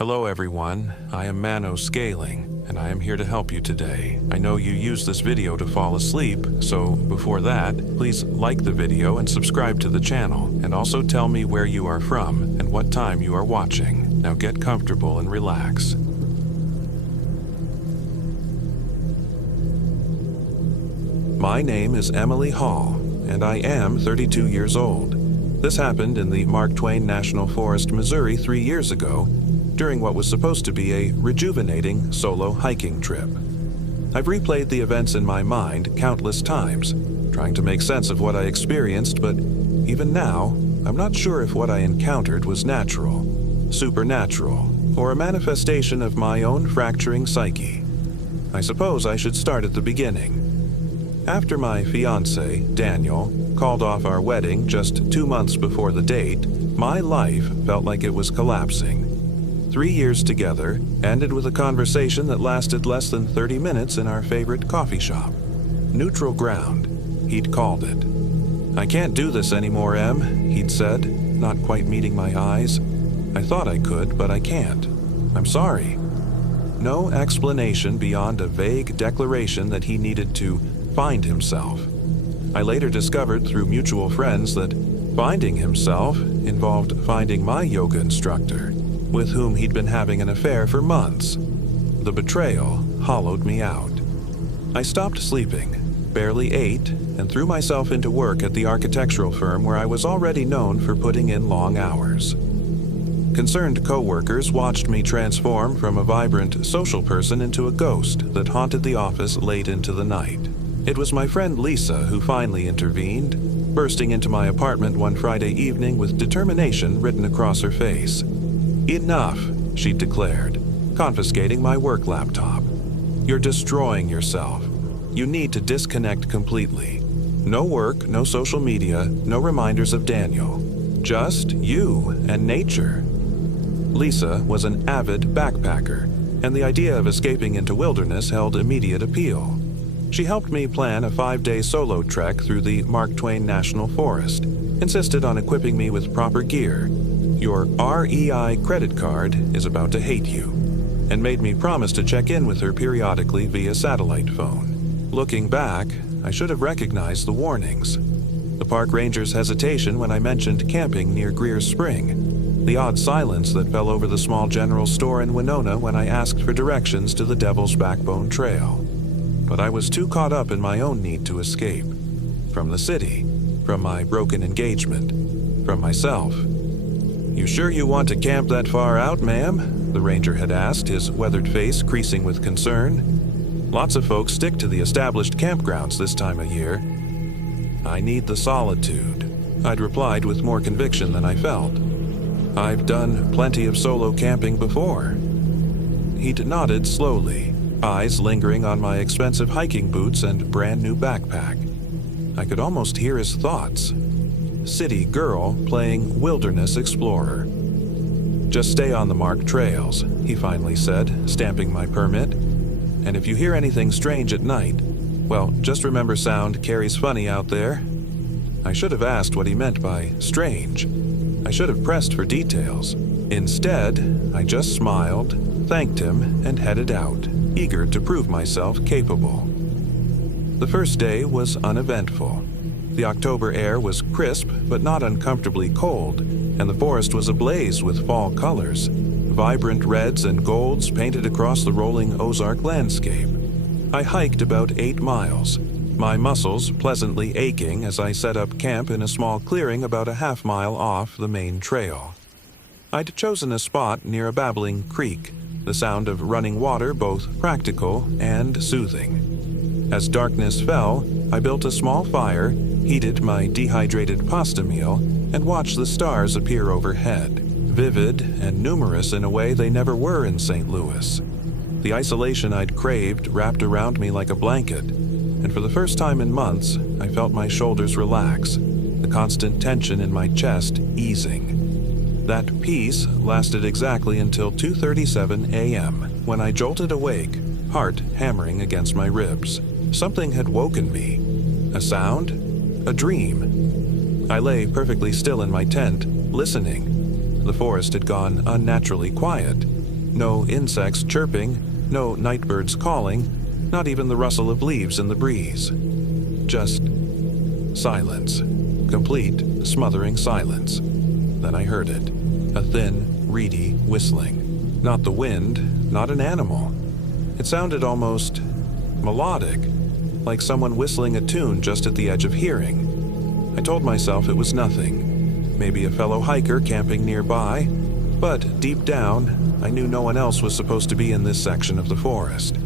Hello everyone, I am Mano Scaling, and I am here to help you today. I know you use this video to fall asleep, so before that, please like the video and subscribe to the channel, and also tell me where you are from and what time you are watching. Now get comfortable and relax. My name is Emily Hall, and I am 32 years old. This happened in the Mark Twain National Forest, Missouri 3 years ago, during what was supposed to be a rejuvenating solo hiking trip. I've replayed the events in my mind countless times, trying to make sense of what I experienced, but even now, I'm not sure if what I encountered was natural, supernatural, or a manifestation of my own fracturing psyche. I suppose I should start at the beginning. After my fiancé, Daniel, called off our wedding just 2 months before the date, my life felt like it was collapsing. 3 years together ended with a conversation that lasted less than 30 minutes in our favorite coffee shop. Neutral ground, he'd called it. "I can't do this anymore, Em," he'd said, not quite meeting my eyes. "I thought I could, but I can't. I'm sorry." No explanation beyond a vague declaration that he needed to find himself. I later discovered through mutual friends that finding himself involved finding my yoga instructor, with whom he'd been having an affair for months. The betrayal hollowed me out. I stopped sleeping, barely ate, and threw myself into work at the architectural firm where I was already known for putting in long hours. Concerned coworkers watched me transform from a vibrant social person into a ghost that haunted the office late into the night. It was my friend Lisa who finally intervened, bursting into my apartment one Friday evening with determination written across her face. "Enough," she declared, confiscating my work laptop. "You're destroying yourself. You need to disconnect completely. No work, no social media, no reminders of Daniel. Just you and nature." Lisa was an avid backpacker, and the idea of escaping into wilderness held immediate appeal. She helped me plan a 5-day solo trek through the Mark Twain National Forest, insisted on equipping me with proper gear. "Your REI credit card is about to hate you," and made me promise to check in with her periodically via satellite phone. Looking back, I should have recognized the warnings. The park ranger's hesitation when I mentioned camping near Greer Spring, the odd silence that fell over the small general store in Winona when I asked for directions to the Devil's Backbone Trail. But I was too caught up in my own need to escape. From the city, from my broken engagement, from myself. "You sure you want to camp that far out, ma'am?" the ranger had asked, his weathered face creasing with concern. "Lots of folks stick to the established campgrounds this time of year." "I need the solitude," I'd replied with more conviction than I felt. "I've done plenty of solo camping before." He'd nodded slowly, eyes lingering on my expensive hiking boots and brand new backpack. I could almost hear his thoughts. City girl playing wilderness explorer. "Just stay on the marked trails," he finally said, stamping my permit. "And if you hear anything strange at night, well, just remember sound carries funny out there." I should have asked what he meant by strange. I should have pressed for details. Instead, I just smiled, thanked him, and headed out, eager to prove myself capable. The first day was uneventful. The October air was crisp but not uncomfortably cold, and the forest was ablaze with fall colors, vibrant reds and golds painted across the rolling Ozark landscape. I hiked about 8 miles, my muscles pleasantly aching as I set up camp in a small clearing about a half-mile off the main trail. I'd chosen a spot near a babbling creek, the sound of running water both practical and soothing. As darkness fell, I built a small fire, heated my dehydrated pasta meal, and watched the stars appear overhead, vivid and numerous in a way they never were in St. Louis. The isolation I'd craved wrapped around me like a blanket, and for the first time in months, I felt my shoulders relax, the constant tension in my chest easing. That peace lasted exactly until 2:37 a.m., when I jolted awake, heart hammering against my ribs. Something had woken me. A sound? A dream. I lay perfectly still in my tent, listening. The forest had gone unnaturally quiet, No insects chirping, no night birds calling, not even the rustle of leaves in the breeze. Just silence. Complete, smothering silence. Then I heard it. A thin, reedy whistling. Not the wind, not an animal. It sounded almost melodic, like someone whistling a tune just at the edge of hearing. I told myself it was nothing. Maybe a fellow hiker camping nearby, but deep down, I knew no one else was supposed to be in this section of the forest.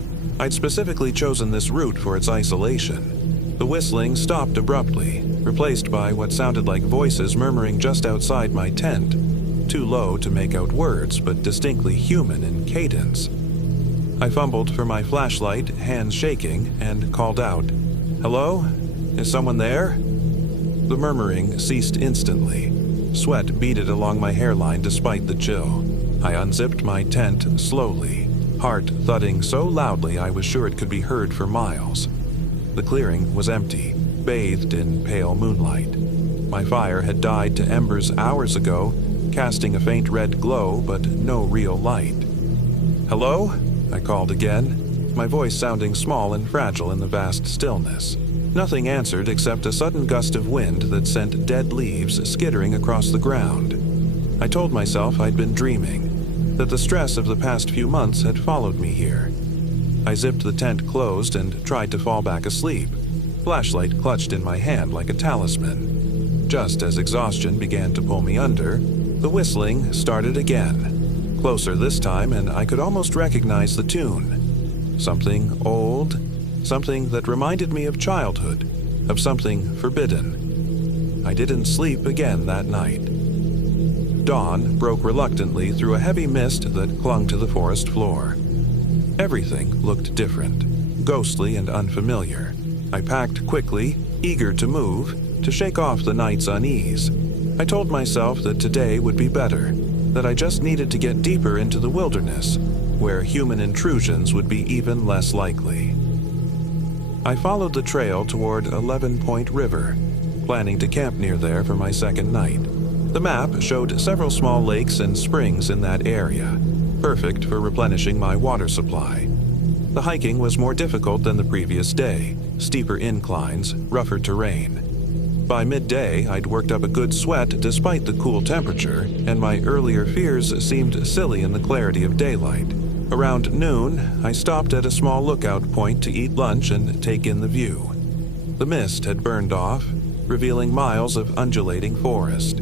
I'd specifically chosen this route for its isolation. The whistling stopped abruptly, replaced by what sounded like voices murmuring just outside my tent, too low to make out words, but distinctly human in cadence. I fumbled for my flashlight, hands shaking, and called out, "Hello? Is someone there?" The murmuring ceased instantly. Sweat beaded along my hairline despite the chill. I unzipped my tent slowly, heart thudding so loudly I was sure it could be heard for miles. The clearing was empty, bathed in pale moonlight. My fire had died to embers hours ago, casting a faint red glow but no real light. "Hello?" I called again, my voice sounding small and fragile in the vast stillness. Nothing answered except a sudden gust of wind that sent dead leaves skittering across the ground. I told myself I'd been dreaming, that the stress of the past few months had followed me here. I zipped the tent closed and tried to fall back asleep, flashlight clutched in my hand like a talisman. Just as exhaustion began to pull me under, the whistling started again, closer this time, and I could almost recognize the tune. Something old, something that reminded me of childhood, of something forbidden. I didn't sleep again that night. Dawn broke reluctantly through a heavy mist that clung to the forest floor. Everything looked different, ghostly and unfamiliar. I packed quickly, eager to move, to shake off the night's unease. I told myself that today would be better, that I just needed to get deeper into the wilderness, where human intrusions would be even less likely. I followed the trail toward 11 Point River, planning to camp near there for my second night. The map showed several small lakes and springs in that area, perfect for replenishing my water supply. The hiking was more difficult than the previous day, steeper inclines, rougher terrain. By midday, I'd worked up a good sweat despite the cool temperature, and my earlier fears seemed silly in the clarity of daylight. Around noon, I stopped at a small lookout point to eat lunch and take in the view. The mist had burned off, revealing miles of undulating forest.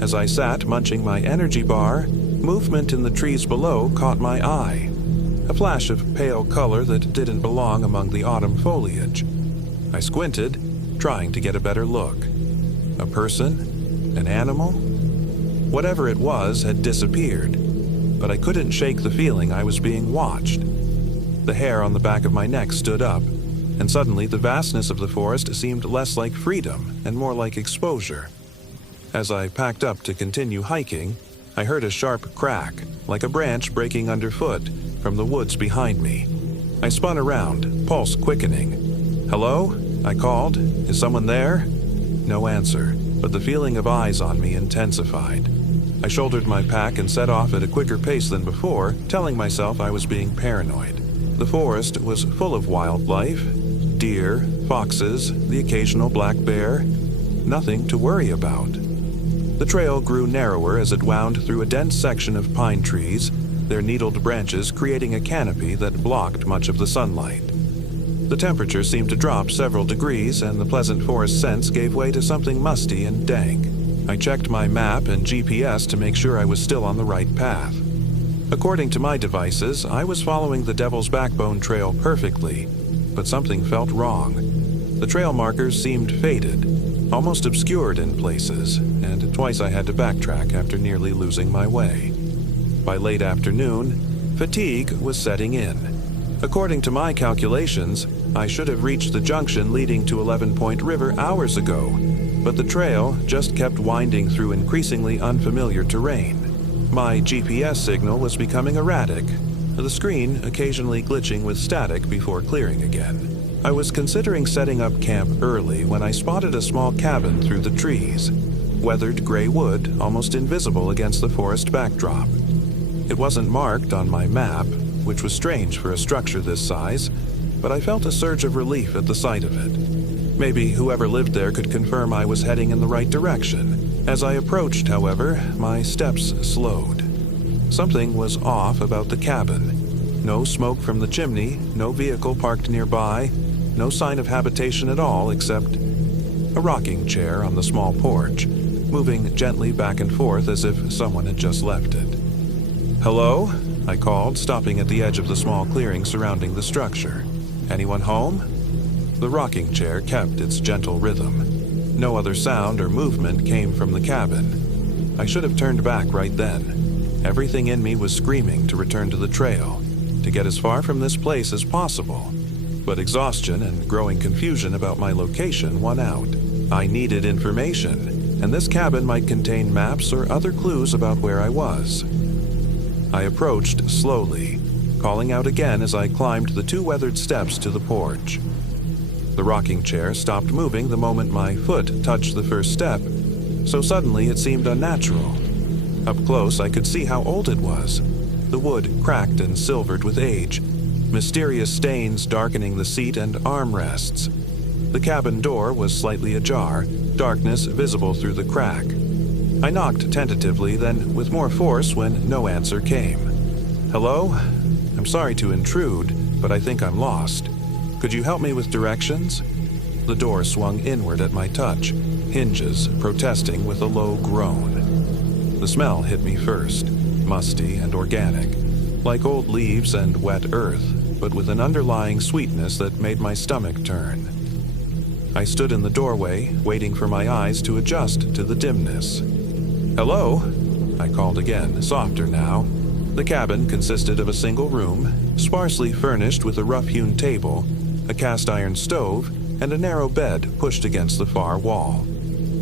As I sat munching my energy bar, movement in the trees below caught my eye. A flash of pale color that didn't belong among the autumn foliage. I squinted, trying to get a better look. A person? An animal? Whatever it was had disappeared, but I couldn't shake the feeling I was being watched. The hair on the back of my neck stood up, and suddenly the vastness of the forest seemed less like freedom and more like exposure. As I packed up to continue hiking, I heard a sharp crack, like a branch breaking underfoot, from the woods behind me. I spun around, pulse quickening. "Hello?" I called. "Is someone there?" No answer, but the feeling of eyes on me intensified. I shouldered my pack and set off at a quicker pace than before, telling myself I was being paranoid. The forest was full of wildlife, deer, foxes, the occasional black bear. Nothing to worry about. The trail grew narrower as it wound through a dense section of pine trees, their needled branches creating a canopy that blocked much of the sunlight. The temperature seemed to drop several degrees, and the pleasant forest scents gave way to something musty and dank. I checked my map and GPS to make sure I was still on the right path. According to my devices, I was following the Devil's Backbone trail perfectly, but something felt wrong. The trail markers seemed faded, almost obscured in places, and twice I had to backtrack after nearly losing my way. By late afternoon, fatigue was setting in. According to my calculations, I should have reached the junction leading to 11 Point River hours ago, but the trail just kept winding through increasingly unfamiliar terrain. My GPS signal was becoming erratic, the screen occasionally glitching with static before clearing again. I was considering setting up camp early when I spotted a small cabin through the trees, weathered gray wood almost invisible against the forest backdrop. It wasn't marked on my map, which was strange for a structure this size, but I felt a surge of relief at the sight of it. Maybe whoever lived there could confirm I was heading in the right direction. As I approached, however, my steps slowed. Something was off about the cabin. No smoke from the chimney, no vehicle parked nearby, no sign of habitation at all except a rocking chair on the small porch, moving gently back and forth as if someone had just left it. "Hello?" I called, stopping at the edge of the small clearing surrounding the structure. "Anyone home?" The rocking chair kept its gentle rhythm. No other sound or movement came from the cabin. I should have turned back right then. Everything in me was screaming to return to the trail, to get as far from this place as possible. But exhaustion and growing confusion about my location won out. I needed information, and this cabin might contain maps or other clues about where I was. I approached slowly, calling out again as I climbed the 2 weathered steps to the porch. The rocking chair stopped moving the moment my foot touched the first step, so suddenly it seemed unnatural. Up close, I could see how old it was. The wood cracked and silvered with age, mysterious stains darkening the seat and armrests. The cabin door was slightly ajar, darkness visible through the crack. I knocked tentatively, then with more force when no answer came. "Hello? I'm sorry to intrude, but I think I'm lost. Could you help me with directions?" The door swung inward at my touch, hinges protesting with a low groan. The smell hit me first, musty and organic, like old leaves and wet earth, but with an underlying sweetness that made my stomach turn. I stood in the doorway, waiting for my eyes to adjust to the dimness. "Hello?" I called again, softer now. The cabin consisted of a single room, sparsely furnished with a rough-hewn table, a cast-iron stove, and a narrow bed pushed against the far wall.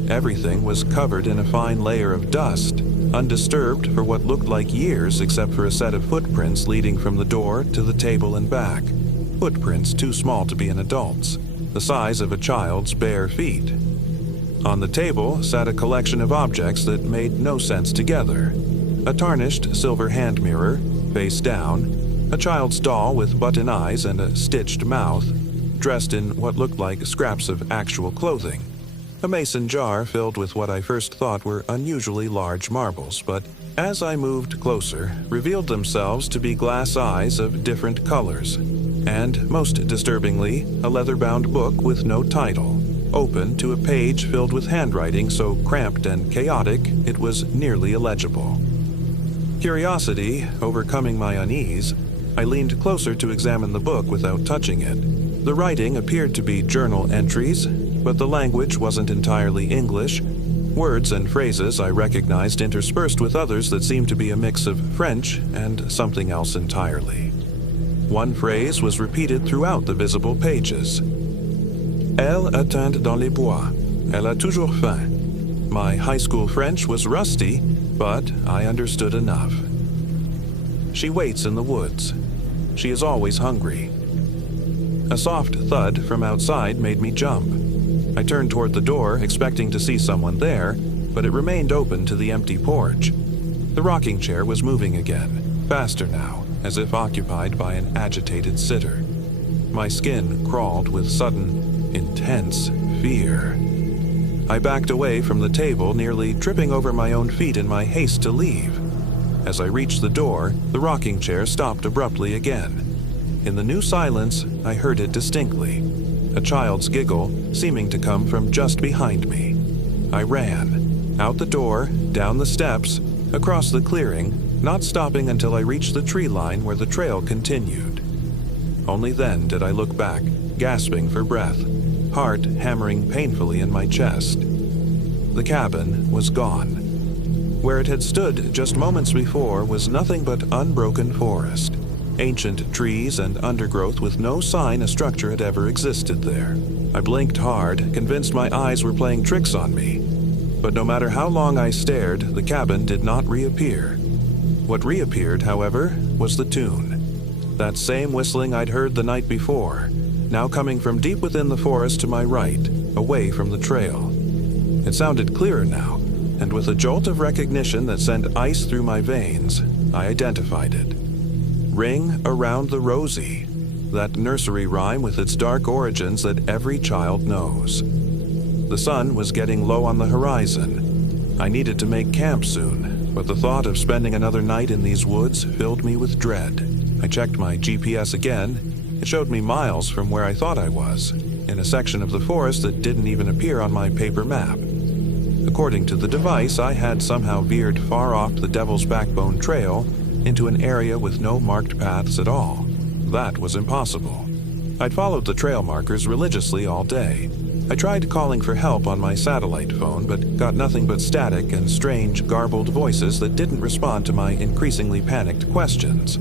Everything was covered in a fine layer of dust, undisturbed for what looked like years except for a set of footprints leading from the door to the table and back. Footprints too small to be an adult's, the size of a child's bare feet. On the table sat a collection of objects that made no sense together. A tarnished silver hand mirror, face down, a child's doll with button eyes and a stitched mouth, dressed in what looked like scraps of actual clothing. A mason jar filled with what I first thought were unusually large marbles, but as I moved closer, revealed themselves to be glass eyes of different colors. And, most disturbingly, a leather-bound book with no title, open to a page filled with handwriting so cramped and chaotic it was nearly illegible. Curiosity overcoming my unease, I leaned closer to examine the book without touching it. The writing appeared to be journal entries, but the language wasn't entirely English. Words and phrases I recognized interspersed with others that seemed to be a mix of French and something else entirely. One phrase was repeated throughout the visible pages. "Elle attend dans les bois. Elle a toujours faim." My high school French was rusty, but I understood enough. "She waits in the woods. She is always hungry." A soft thud from outside made me jump. I turned toward the door, expecting to see someone there, but it remained open to the empty porch. The rocking chair was moving again, faster now, as if occupied by an agitated sitter. My skin crawled with sudden, intense fear. I backed away from the table, nearly tripping over my own feet in my haste to leave. As I reached the door, the rocking chair stopped abruptly again. In the new silence, I heard it distinctly, a child's giggle seeming to come from just behind me. I ran, out the door, down the steps, across the clearing, not stopping until I reached the tree line where the trail continued. Only then did I look back, gasping for breath, heart hammering painfully in my chest. The cabin was gone. Where it had stood just moments before was nothing but unbroken forest, ancient trees and undergrowth with no sign a structure had ever existed there. I blinked hard, convinced my eyes were playing tricks on me. But no matter how long I stared, the cabin did not reappear. What reappeared, however, was the tune. That same whistling I'd heard the night before, now coming from deep within the forest to my right, away from the trail. It sounded clearer now, and with a jolt of recognition that sent ice through my veins, I identified it. Ring Around the Rosie, that nursery rhyme with its dark origins that every child knows. The sun was getting low on the horizon. I needed to make camp soon, but the thought of spending another night in these woods filled me with dread. I checked my GPS again. It showed me miles from where I thought I was, in a section of the forest that didn't even appear on my paper map. According to the device, I had somehow veered far off the Devil's Backbone Trail into an area with no marked paths at all. That was impossible. I'd followed the trail markers religiously all day. I tried calling for help on my satellite phone, but got nothing but static and strange, garbled voices that didn't respond to my increasingly panicked questions.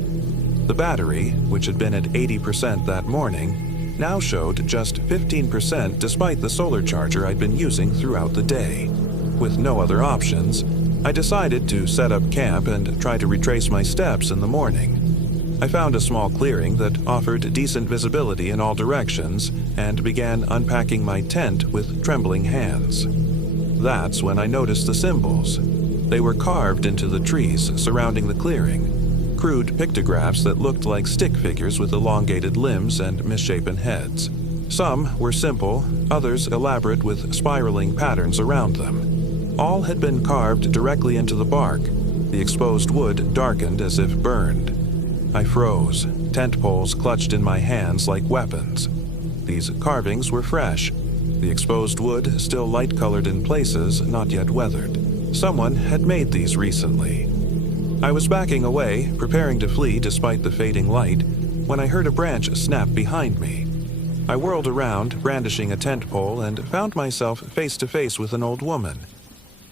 The battery, which had been at 80% that morning, now showed just 15% despite the solar charger I'd been using throughout the day. With no other options, I decided to set up camp and try to retrace my steps in the morning. I found a small clearing that offered decent visibility in all directions and began unpacking my tent with trembling hands. That's when I noticed the symbols. They were carved into the trees surrounding the clearing, crude pictographs that looked like stick figures with elongated limbs and misshapen heads. Some were simple, others elaborate with spiraling patterns around them. All had been carved directly into the bark. The exposed wood darkened as if burned. I froze, tent poles clutched in my hands like weapons. These carvings were fresh, the exposed wood still light-colored in places, not yet weathered. Someone had made these recently. I was backing away, preparing to flee despite the fading light, when I heard a branch snap behind me. I whirled around, brandishing a tent pole, and found myself face to face with an old woman.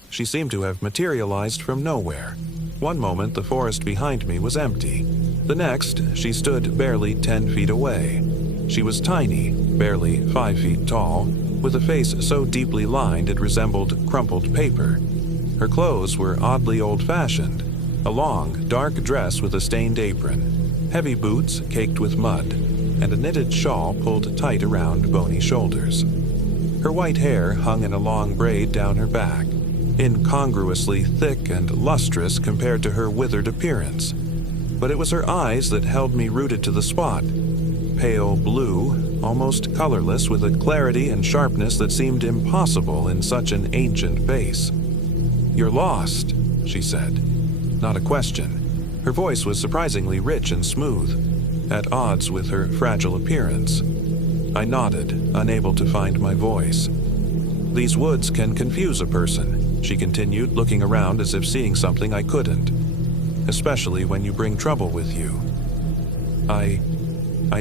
She seemed to have materialized from nowhere. One moment, the forest behind me was empty. The next, she stood barely 10 feet away. She was tiny, barely 5 feet tall, with a face so deeply lined it resembled crumpled paper. Her clothes were oddly old-fashioned, a long, dark dress with a stained apron, heavy boots caked with mud, and a knitted shawl pulled tight around bony shoulders. Her white hair hung in a long braid down her back, incongruously thick and lustrous compared to her withered appearance. But it was her eyes that held me rooted to the spot. Pale blue, almost colorless, with a clarity and sharpness that seemed impossible in such an ancient face. "You're lost," she said. Not a question. Her voice was surprisingly rich and smooth, at odds with her fragile appearance. I nodded, unable to find my voice. "These woods can confuse a person," she continued, looking around as if seeing something I couldn't. "Especially when you bring trouble with you." I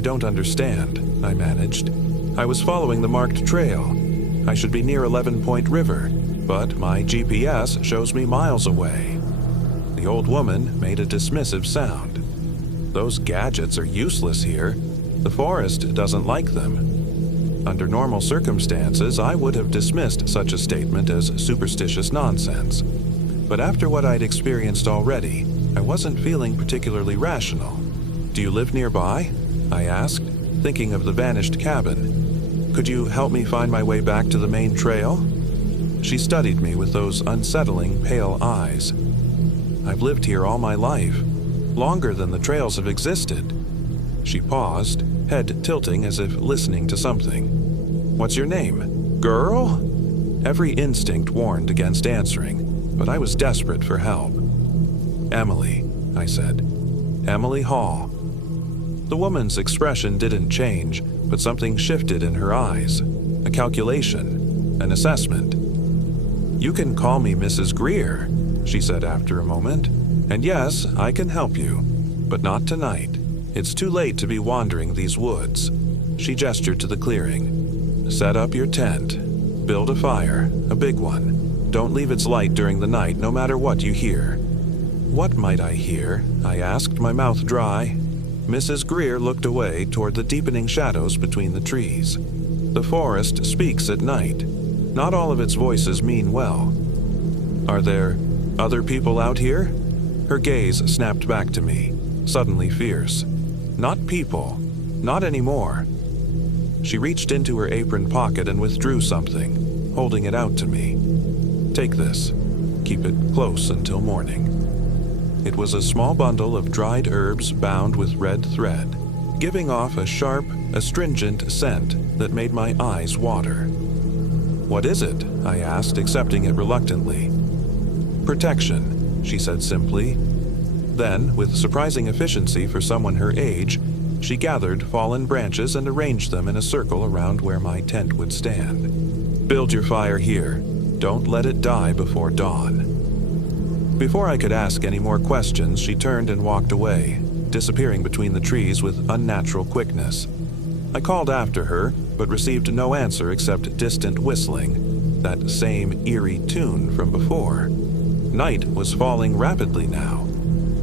don't understand," I managed. "I was following the marked trail. I should be near 11 Point River, but my GPS shows me miles away." The old woman made a dismissive sound. "Those gadgets are useless here. The forest doesn't like them." Under normal circumstances, I would have dismissed such a statement as superstitious nonsense. But after what I'd experienced already, I wasn't feeling particularly rational. "Do you live nearby?" I asked, thinking of the vanished cabin. "Could you help me find my way back to the main trail?" She studied me with those unsettling, pale eyes. "I've lived here all my life, longer than the trails have existed." She paused, head tilting as if listening to something. "What's your name? Girl?" Every instinct warned against answering, but I was desperate for help. "Emily," I said. "Emily Hall." The woman's expression didn't change, but something shifted in her eyes. A calculation, an assessment. "You can call me Mrs. Greer," she said after a moment. "And yes, I can help you, but not tonight. It's too late to be wandering these woods." She gestured to the clearing. "Set up your tent. Build a fire, a big one. Don't leave its light during the night, no matter what you hear." "What might I hear?" I asked, my mouth dry. Mrs. Greer looked away toward the deepening shadows between the trees. "The forest speaks at night. Not all of its voices mean well." "Are there other people out here?" Her gaze snapped back to me, suddenly fierce. "Not people. Not anymore." She reached into her apron pocket and withdrew something, holding it out to me. "Take this. Keep it close until morning." It was a small bundle of dried herbs bound with red thread, giving off a sharp, astringent scent that made my eyes water. "What is it?" I asked, accepting it reluctantly. "Protection," she said simply. Then, with surprising efficiency for someone her age, she gathered fallen branches and arranged them in a circle around where my tent would stand. "Build your fire here. Don't let it die before dawn." Before I could ask any more questions, she turned and walked away, disappearing between the trees with unnatural quickness. I called after her, but received no answer except distant whistling, that same eerie tune from before. Night was falling rapidly now.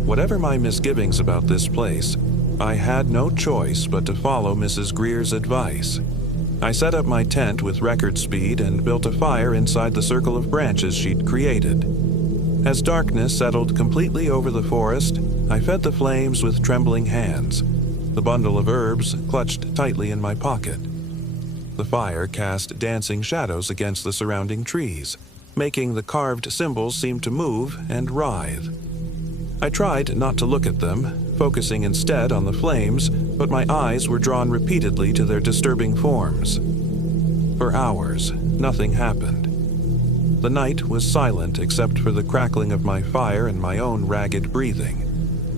Whatever my misgivings about this place, I had no choice but to follow Mrs. Greer's advice. I set up my tent with record speed and built a fire inside the circle of branches she'd created. As darkness settled completely over the forest, I fed the flames with trembling hands, the bundle of herbs clutched tightly in my pocket. The fire cast dancing shadows against the surrounding trees, making the carved symbols seem to move and writhe. I tried not to look at them, focusing instead on the flames, but my eyes were drawn repeatedly to their disturbing forms. For hours, nothing happened. The night was silent except for the crackling of my fire and my own ragged breathing.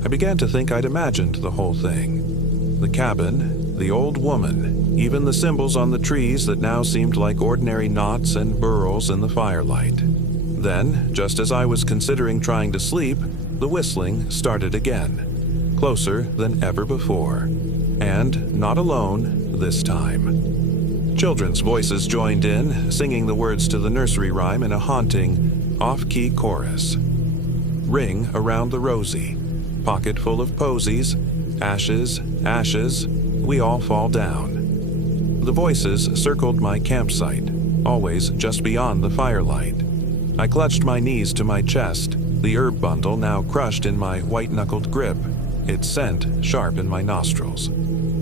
I began to think I'd imagined the whole thing. The cabin, the old woman, even the symbols on the trees that now seemed like ordinary knots and burls in the firelight. Then, just as I was considering trying to sleep, the whistling started again, closer than ever before, and not alone this time. Children's voices joined in, singing the words to the nursery rhyme in a haunting, off-key chorus. "Ring around the rosy, pocket full of posies, ashes, ashes, we all fall down." The voices circled my campsite, always just beyond the firelight. I clutched my knees to my chest, the herb bundle now crushed in my white-knuckled grip, its scent sharp in my nostrils.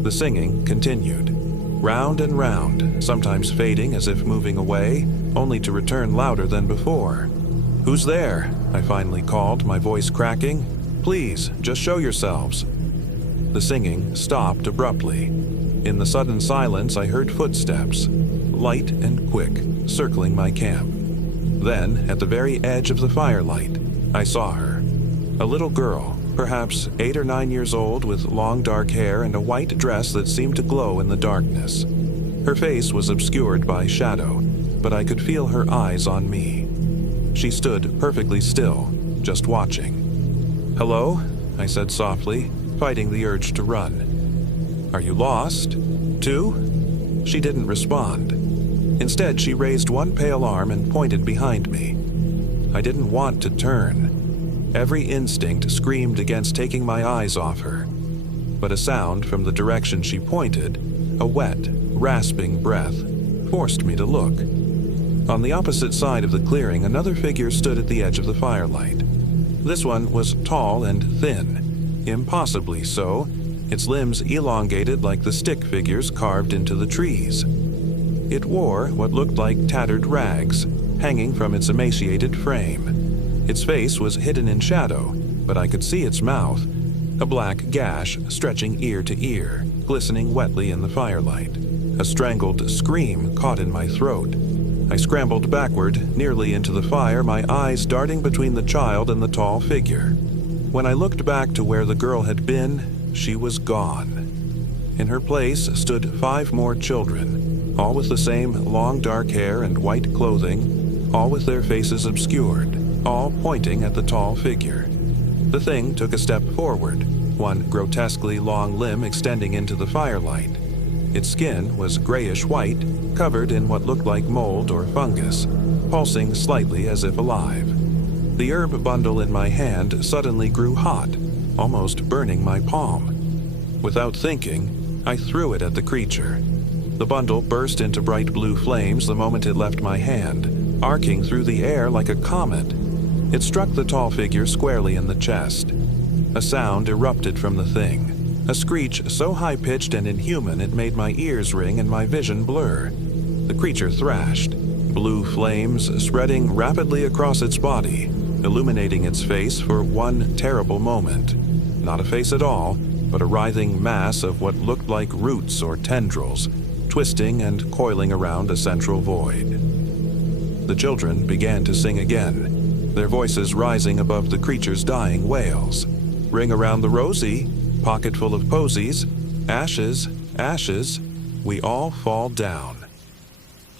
The singing continued, round and round, sometimes fading as if moving away, only to return louder than before. "Who's there?" I finally called, my voice cracking. "Please, just show yourselves." The singing stopped abruptly. In the sudden silence, I heard footsteps, light and quick, circling my camp. Then, at the very edge of the firelight, I saw her. A little girl, perhaps 8 or 9 years old, with long dark hair and a white dress that seemed to glow in the darkness. Her face was obscured by shadow, but I could feel her eyes on me. She stood perfectly still, just watching. "Hello?" I said softly, fighting the urge to run. "Are you lost? Too?" She didn't respond. Instead, she raised one pale arm and pointed behind me. I didn't want to turn. Every instinct screamed against taking my eyes off her. But a sound from the direction she pointed, a wet, rasping breath, forced me to look. On the opposite side of the clearing, another figure stood at the edge of the firelight. This one was tall and thin, impossibly so, its limbs elongated like the stick figures carved into the trees. It wore what looked like tattered rags, hanging from its emaciated frame. Its face was hidden in shadow, but I could see its mouth, a black gash stretching ear to ear, glistening wetly in the firelight. A strangled scream caught in my throat. I scrambled backward, nearly into the fire, my eyes darting between the child and the tall figure. When I looked back to where the girl had been, she was gone. In her place stood 5 more children, all with the same long dark hair and white clothing, all with their faces obscured, all pointing at the tall figure. The thing took a step forward, one grotesquely long limb extending into the firelight. Its skin was grayish-white, covered in what looked like mold or fungus, pulsing slightly as if alive. The herb bundle in my hand suddenly grew hot, almost burning my palm. Without thinking, I threw it at the creature. The bundle burst into bright blue flames the moment it left my hand, arcing through the air like a comet. It struck the tall figure squarely in the chest. A sound erupted from the thing, a screech so high-pitched and inhuman it made my ears ring and my vision blur. The creature thrashed, blue flames spreading rapidly across its body, illuminating its face for one terrible moment. Not a face at all, but a writhing mass of what looked like roots or tendrils, twisting and coiling around a central void. The children began to sing again, their voices rising above the creature's dying wails. Ring around the rosy, pocket full of posies, ashes, ashes, we all fall down.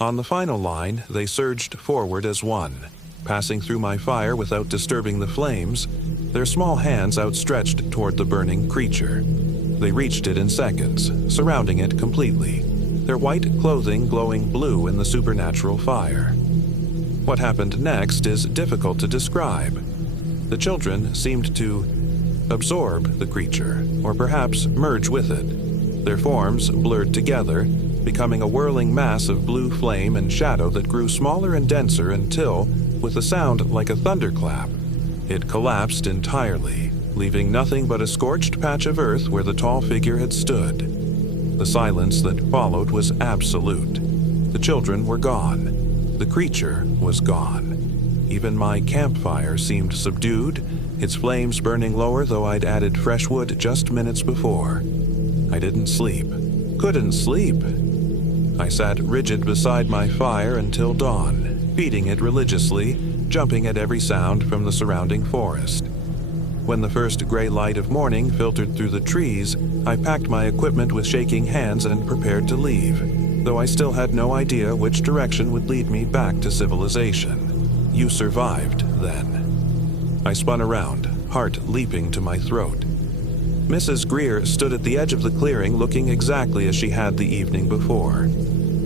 On the final line, they surged forward as one, passing through my fire without disturbing the flames, their small hands outstretched toward the burning creature. They reached it in seconds, surrounding it completely, their white clothing glowing blue in the supernatural fire. What happened next is difficult to describe. The children seemed to absorb the creature, or perhaps merge with it. Their forms blurred together, becoming a whirling mass of blue flame and shadow that grew smaller and denser until, with a sound like a thunderclap, it collapsed entirely, leaving nothing but a scorched patch of earth where the tall figure had stood. The silence that followed was absolute. The children were gone. The creature was gone. Even my campfire seemed subdued, its flames burning lower though I'd added fresh wood just minutes before. I didn't sleep. Couldn't sleep. I sat rigid beside my fire until dawn, feeding it religiously, jumping at every sound from the surrounding forest. When the first gray light of morning filtered through the trees, I packed my equipment with shaking hands and prepared to leave, though I still had no idea which direction would lead me back to civilization. You survived, then. I spun around, heart leaping to my throat. Mrs. Greer stood at the edge of the clearing looking exactly as she had the evening before.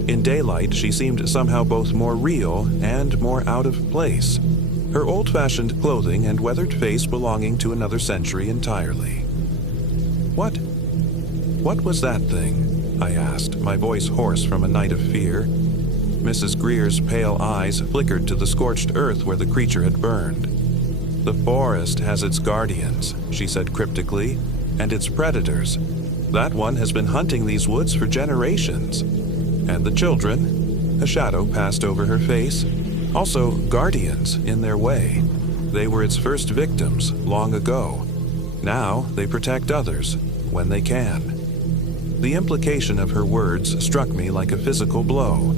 In daylight, she seemed somehow both more real and more out of place, her old-fashioned clothing and weathered face belonging to another century entirely. What was that thing? I asked, my voice hoarse from a night of fear. Mrs. Greer's pale eyes flickered to the scorched earth where the creature had burned. The forest has its guardians, she said cryptically, and its predators. That one has been hunting these woods for generations. And the children, a shadow passed over her face, also guardians in their way. They were its first victims long ago. Now they protect others when they can. The implication of her words struck me like a physical blow.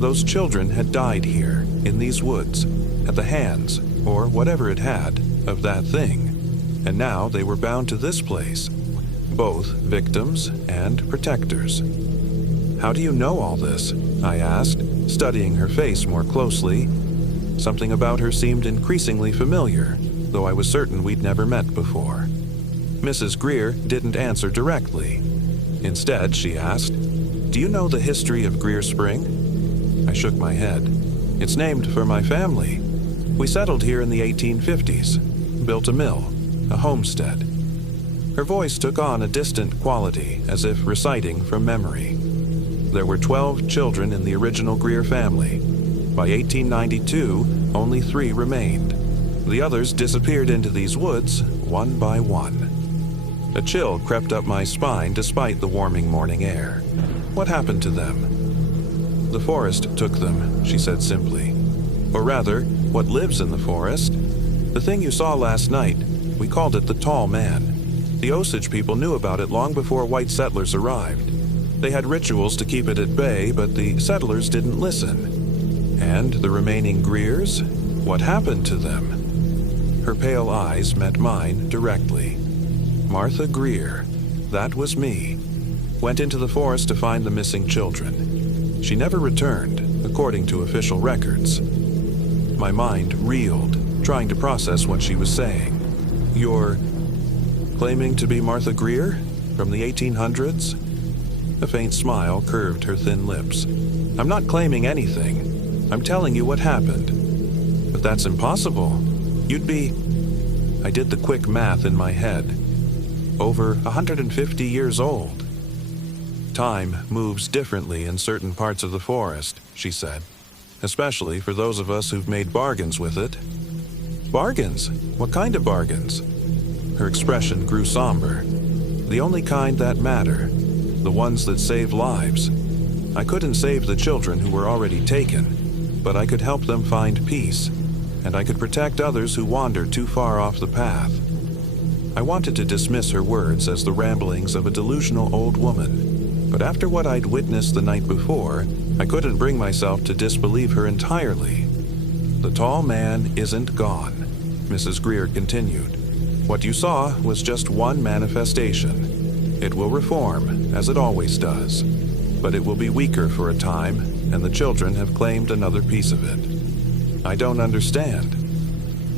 Those children had died here, in these woods, at the hands, or whatever it had, of that thing. And now they were bound to this place, both victims and protectors. How do you know all this? I asked, studying her face more closely. Something about her seemed increasingly familiar, though I was certain we'd never met before. Mrs. Greer didn't answer directly. Instead, she asked, "Do you know the history of Greer Spring?" I shook my head. "It's named for my family. We settled here in the 1850s, built a mill, a homestead." Her voice took on a distant quality, as if reciting from memory. There were 12 children in the original Greer family. By 1892, only 3 remained. The others disappeared into these woods, one by one. A chill crept up my spine despite the warming morning air. What happened to them? "The forest took them," she said simply. "Or rather, what lives in the forest. The thing you saw last night, we called it the Tall Man. The Osage people knew about it long before white settlers arrived. They had rituals to keep it at bay, but the settlers didn't listen. And the remaining Greers? What happened to them?" Her pale eyes met mine directly. Martha Greer, that was me, went into the forest to find the missing children. She never returned, according to official records. My mind reeled, trying to process what she was saying. "You're claiming to be Martha Greer? From the 1800s? A faint smile curved her thin lips. "I'm not claiming anything. I'm telling you what happened. But that's impossible. You'd be..." I did the quick math in my head. Over 150 years old. "Time moves differently in certain parts of the forest," she said. "Especially for those of us who've made bargains with it." "Bargains? What kind of bargains?" Her expression grew somber. "The only kind that matter. The ones that save lives. I couldn't save the children who were already taken, but I could help them find peace. and I could protect others who wandered too far off the path. I wanted to dismiss her words as the ramblings of a delusional old woman, but after what I'd witnessed the night before, I couldn't bring myself to disbelieve her entirely. "The tall man isn't gone," Mrs. Greer continued. "What you saw was just one manifestation. It will reform, as it always does, but it will be weaker for a time, and the children have claimed another piece of it. I don't understand.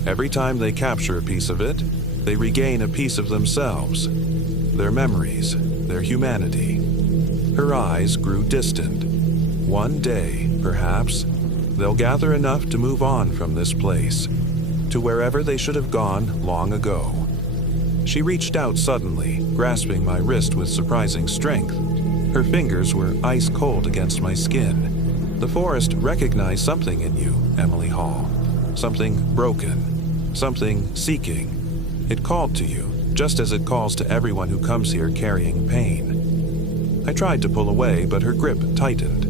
Every time they capture a piece of it, they regain a piece of themselves, their memories, their humanity." Her eyes grew distant. "One day, perhaps, they'll gather enough to move on from this place, to wherever they should have gone long ago." She reached out suddenly, grasping my wrist with surprising strength. Her fingers were ice cold against my skin. "The forest recognized something in you, Emily Hall. Something broken, something seeking. It called to you, just as it calls to everyone who comes here carrying pain." I tried to pull away, but her grip tightened.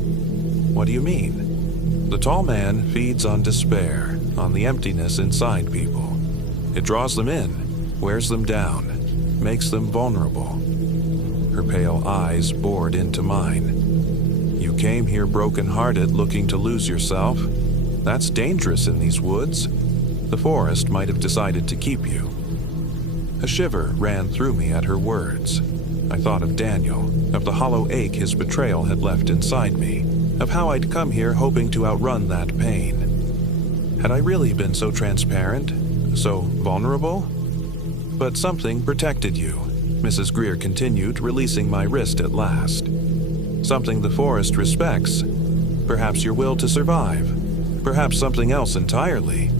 "What do you mean?" "The tall man feeds on despair, on the emptiness inside people. It draws them in, wears them down, makes them vulnerable." Her pale eyes bored into mine. "You came here broken-hearted, looking to lose yourself. That's dangerous in these woods. The forest might have decided to keep you." A shiver ran through me at her words. I thought of Daniel, of the hollow ache his betrayal had left inside me, of how I'd come here hoping to outrun that pain. Had I really been so transparent, so vulnerable? "But something protected you," Mrs. Greer continued, releasing my wrist at last. "Something the forest respects. Perhaps your will to survive. Perhaps something else entirely."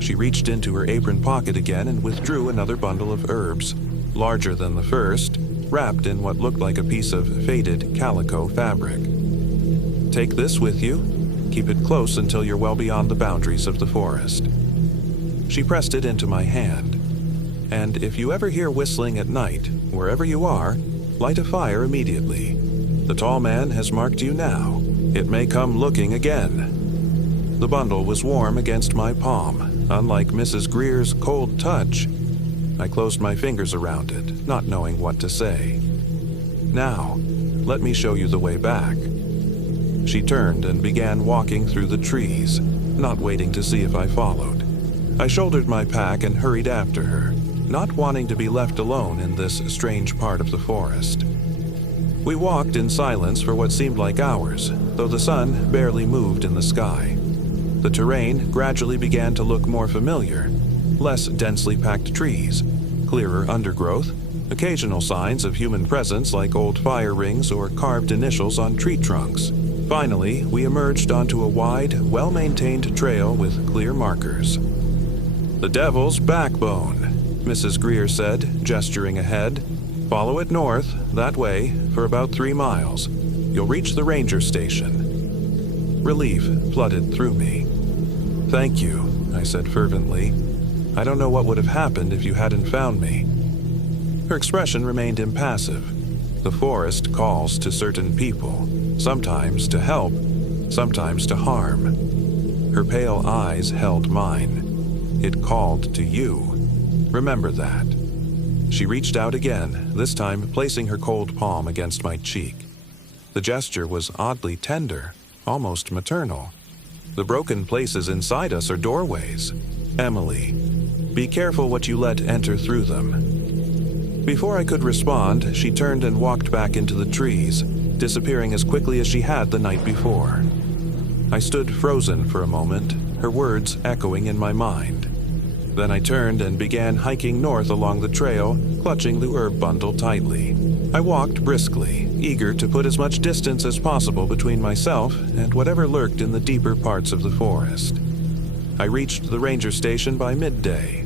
She reached into her apron pocket again and withdrew another bundle of herbs, larger than the first, wrapped in what looked like a piece of faded calico fabric. "Take this with you. Keep it close until you're well beyond the boundaries of the forest." She pressed it into my hand. "And if you ever hear whistling at night, wherever you are, light a fire immediately. The tall man has marked you now. It may come looking again." The bundle was warm against my palm, unlike Mrs. Greer's cold touch. I closed my fingers around it, not knowing what to say. "Now, let me show you the way back." She turned and began walking through the trees, not waiting to see if I followed. I shouldered my pack and hurried after her, not wanting to be left alone in this strange part of the forest. We walked in silence for what seemed like hours, though the sun barely moved in the sky. The terrain gradually began to look more familiar. Less densely packed trees, clearer undergrowth, occasional signs of human presence like old fire rings or carved initials on tree trunks. Finally, we emerged onto a wide, well-maintained trail with clear markers. "The Devil's Backbone," Mrs. Greer said, gesturing ahead. "Follow it north, that way, for about 3 miles. You'll reach the ranger station." Relief flooded through me. "Thank you," I said fervently. "I don't know what would have happened if you hadn't found me." Her expression remained impassive. The forest calls to certain people, sometimes to help, sometimes to harm. Her pale eyes held mine. It called to you. Remember that. She reached out again, this time placing her cold palm against my cheek. The gesture was oddly tender, almost maternal. "The broken places inside us are doorways. Emily, be careful what you let enter through them." Before I could respond, she turned and walked back into the trees, disappearing as quickly as she had the night before. I stood frozen for a moment, her words echoing in my mind. Then I turned and began hiking north along the trail, clutching the herb bundle tightly. I walked briskly, eager to put as much distance as possible between myself and whatever lurked in the deeper parts of the forest. I reached the ranger station by midday.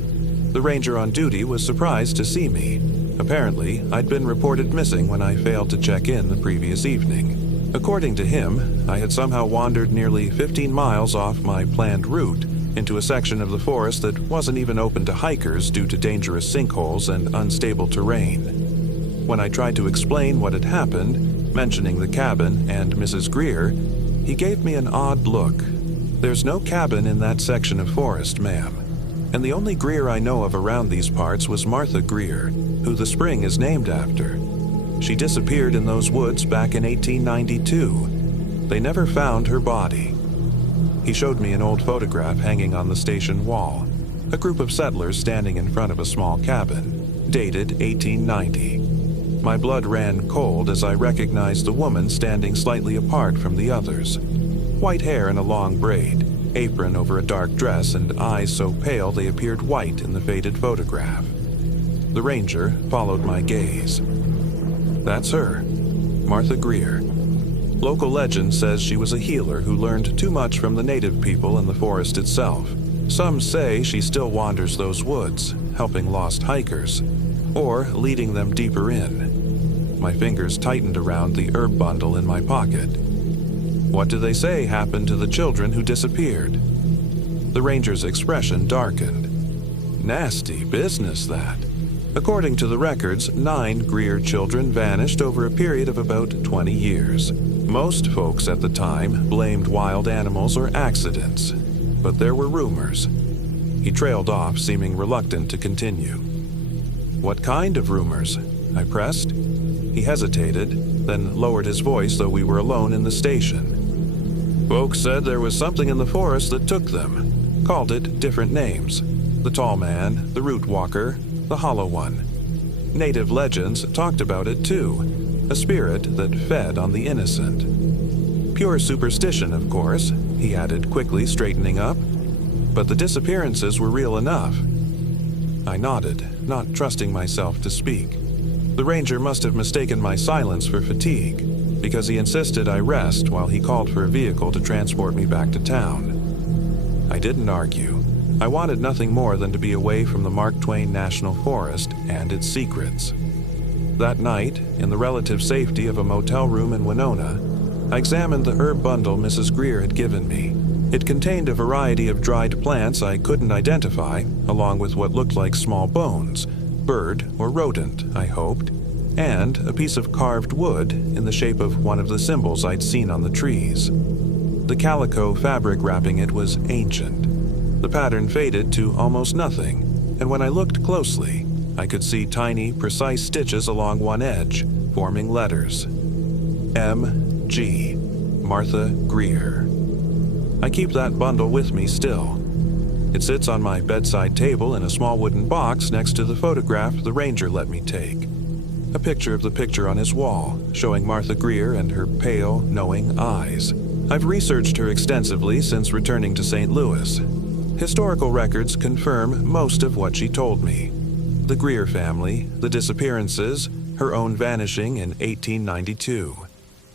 The ranger on duty was surprised to see me. Apparently, I'd been reported missing when I failed to check in the previous evening. According to him, I had somehow wandered nearly 15 miles off my planned route into a section of the forest that wasn't even open to hikers due to dangerous sinkholes and unstable terrain. When I tried to explain what had happened, mentioning the cabin and Mrs. Greer, he gave me an odd look. There's no cabin in that section of forest, ma'am. And the only Greer I know of around these parts was Martha Greer, who the spring is named after. She disappeared in those woods back in 1892. They never found her body. He showed me an old photograph hanging on the station wall, a group of settlers standing in front of a small cabin, dated 1890. My blood ran cold as I recognized the woman standing slightly apart from the others. White hair in a long braid, apron over a dark dress, and eyes so pale they appeared white in the faded photograph. The ranger followed my gaze. That's her, Martha Greer. Local legend says she was a healer who learned too much from the native people and the forest itself. Some say she still wanders those woods, helping lost hikers, or leading them deeper in. My fingers tightened around the herb bundle in my pocket. What do they say happened to the children who disappeared? The ranger's expression darkened. Nasty business, that. According to the records, 9 Greer children vanished over a period of about 20 years. Most folks at the time blamed wild animals or accidents, but there were rumors. He trailed off, seeming reluctant to continue. What kind of rumors? I pressed. He hesitated, then lowered his voice, though we were alone in the station. Folks said there was something in the forest that took them, called it different names. The tall man, the root walker, the hollow one. Native legends talked about it too, a spirit that fed on the innocent. Pure superstition, of course, he added quickly, straightening up. But the disappearances were real enough. I nodded, not trusting myself to speak. The ranger must have mistaken my silence for fatigue, because he insisted I rest while he called for a vehicle to transport me back to town. I didn't argue. I wanted nothing more than to be away from the Mark Twain National Forest and its secrets. That night, in the relative safety of a motel room in Winona, I examined the herb bundle Mrs. Greer had given me. It contained a variety of dried plants I couldn't identify, along with what looked like small bones, bird or rodent, I hoped, and a piece of carved wood in the shape of one of the symbols I'd seen on the trees. The calico fabric wrapping it was ancient. The pattern faded to almost nothing, and when I looked closely, I could see tiny, precise stitches along one edge, forming letters. M.G. Martha Greer. I keep that bundle with me still. It sits on my bedside table in a small wooden box next to the photograph the ranger let me take. A picture of the picture on his wall, showing Martha Greer and her pale, knowing eyes. I've researched her extensively since returning to St. Louis. Historical records confirm most of what she told me. The Greer family, the disappearances, her own vanishing in 1892.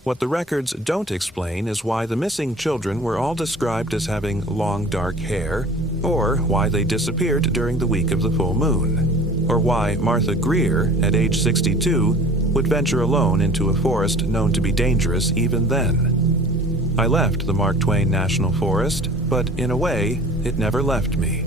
What the records don't explain is why the missing children were all described as having long dark hair, or why they disappeared during the week of the full moon, or why Martha Greer, at age 62, would venture alone into a forest known to be dangerous even then. I left the Mark Twain National Forest, but in a way, it never left me.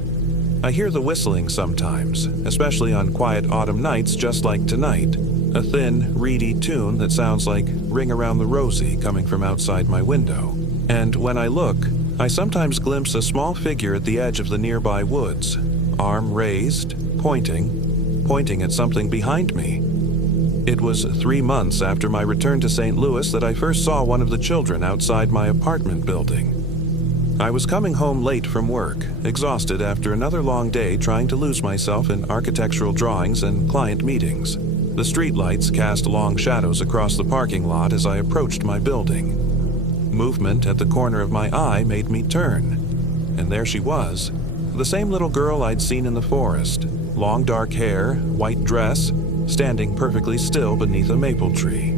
I hear the whistling sometimes, especially on quiet autumn nights just like tonight, a thin, reedy tune that sounds like Ring Around the Rosie coming from outside my window. And when I look, I sometimes glimpse a small figure at the edge of the nearby woods, arm raised, pointing at something behind me. It was 3 months after my return to St. Louis that I first saw one of the children outside my apartment building. I was coming home late from work, exhausted after another long day trying to lose myself in architectural drawings and client meetings. The streetlights cast long shadows across the parking lot as I approached my building. Movement at the corner of my eye made me turn, and there she was, the same little girl I'd seen in the forest, long dark hair, white dress, standing perfectly still beneath a maple tree.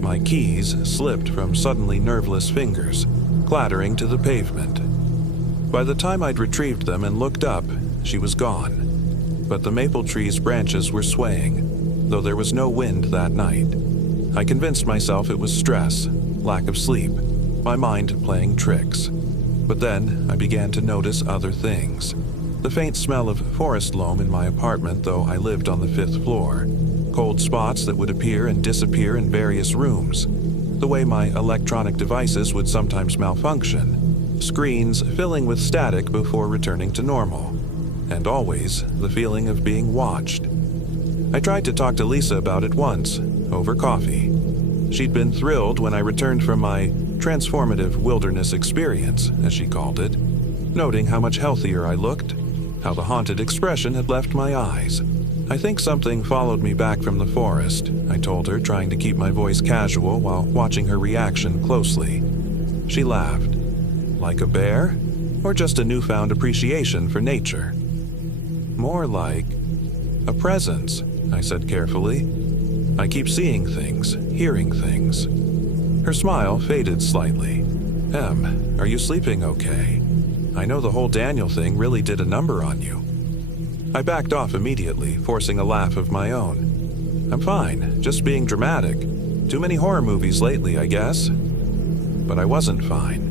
My keys slipped from suddenly nerveless fingers, clattering to the pavement. By the time I'd retrieved them and looked up, she was gone. But the maple tree's branches were swaying, though there was no wind that night. I convinced myself it was stress, lack of sleep, my mind playing tricks. But then I began to notice other things. The faint smell of forest loam in my apartment, though I lived on the 5th floor. Cold spots that would appear and disappear in various rooms. The way my electronic devices would sometimes malfunction. screens filling with static before returning to normal, and always the feeling of being watched. I tried to talk to Lisa about it once, over coffee. She'd been thrilled when I returned from my transformative wilderness experience, as she called it, noting how much healthier I looked, how the haunted expression had left my eyes. "I think something followed me back from the forest," I told her, trying to keep my voice casual while watching her reaction closely. She laughed. "Like a bear? Or just a newfound appreciation for nature?" "More like a presence," I said carefully. "I keep seeing things, hearing things." Her smile faded slightly. "Em, are you sleeping okay? I know the whole Daniel thing really did a number on you." I backed off immediately, forcing a laugh of my own. "I'm fine, just being dramatic. Too many horror movies lately, I guess." But I wasn't fine.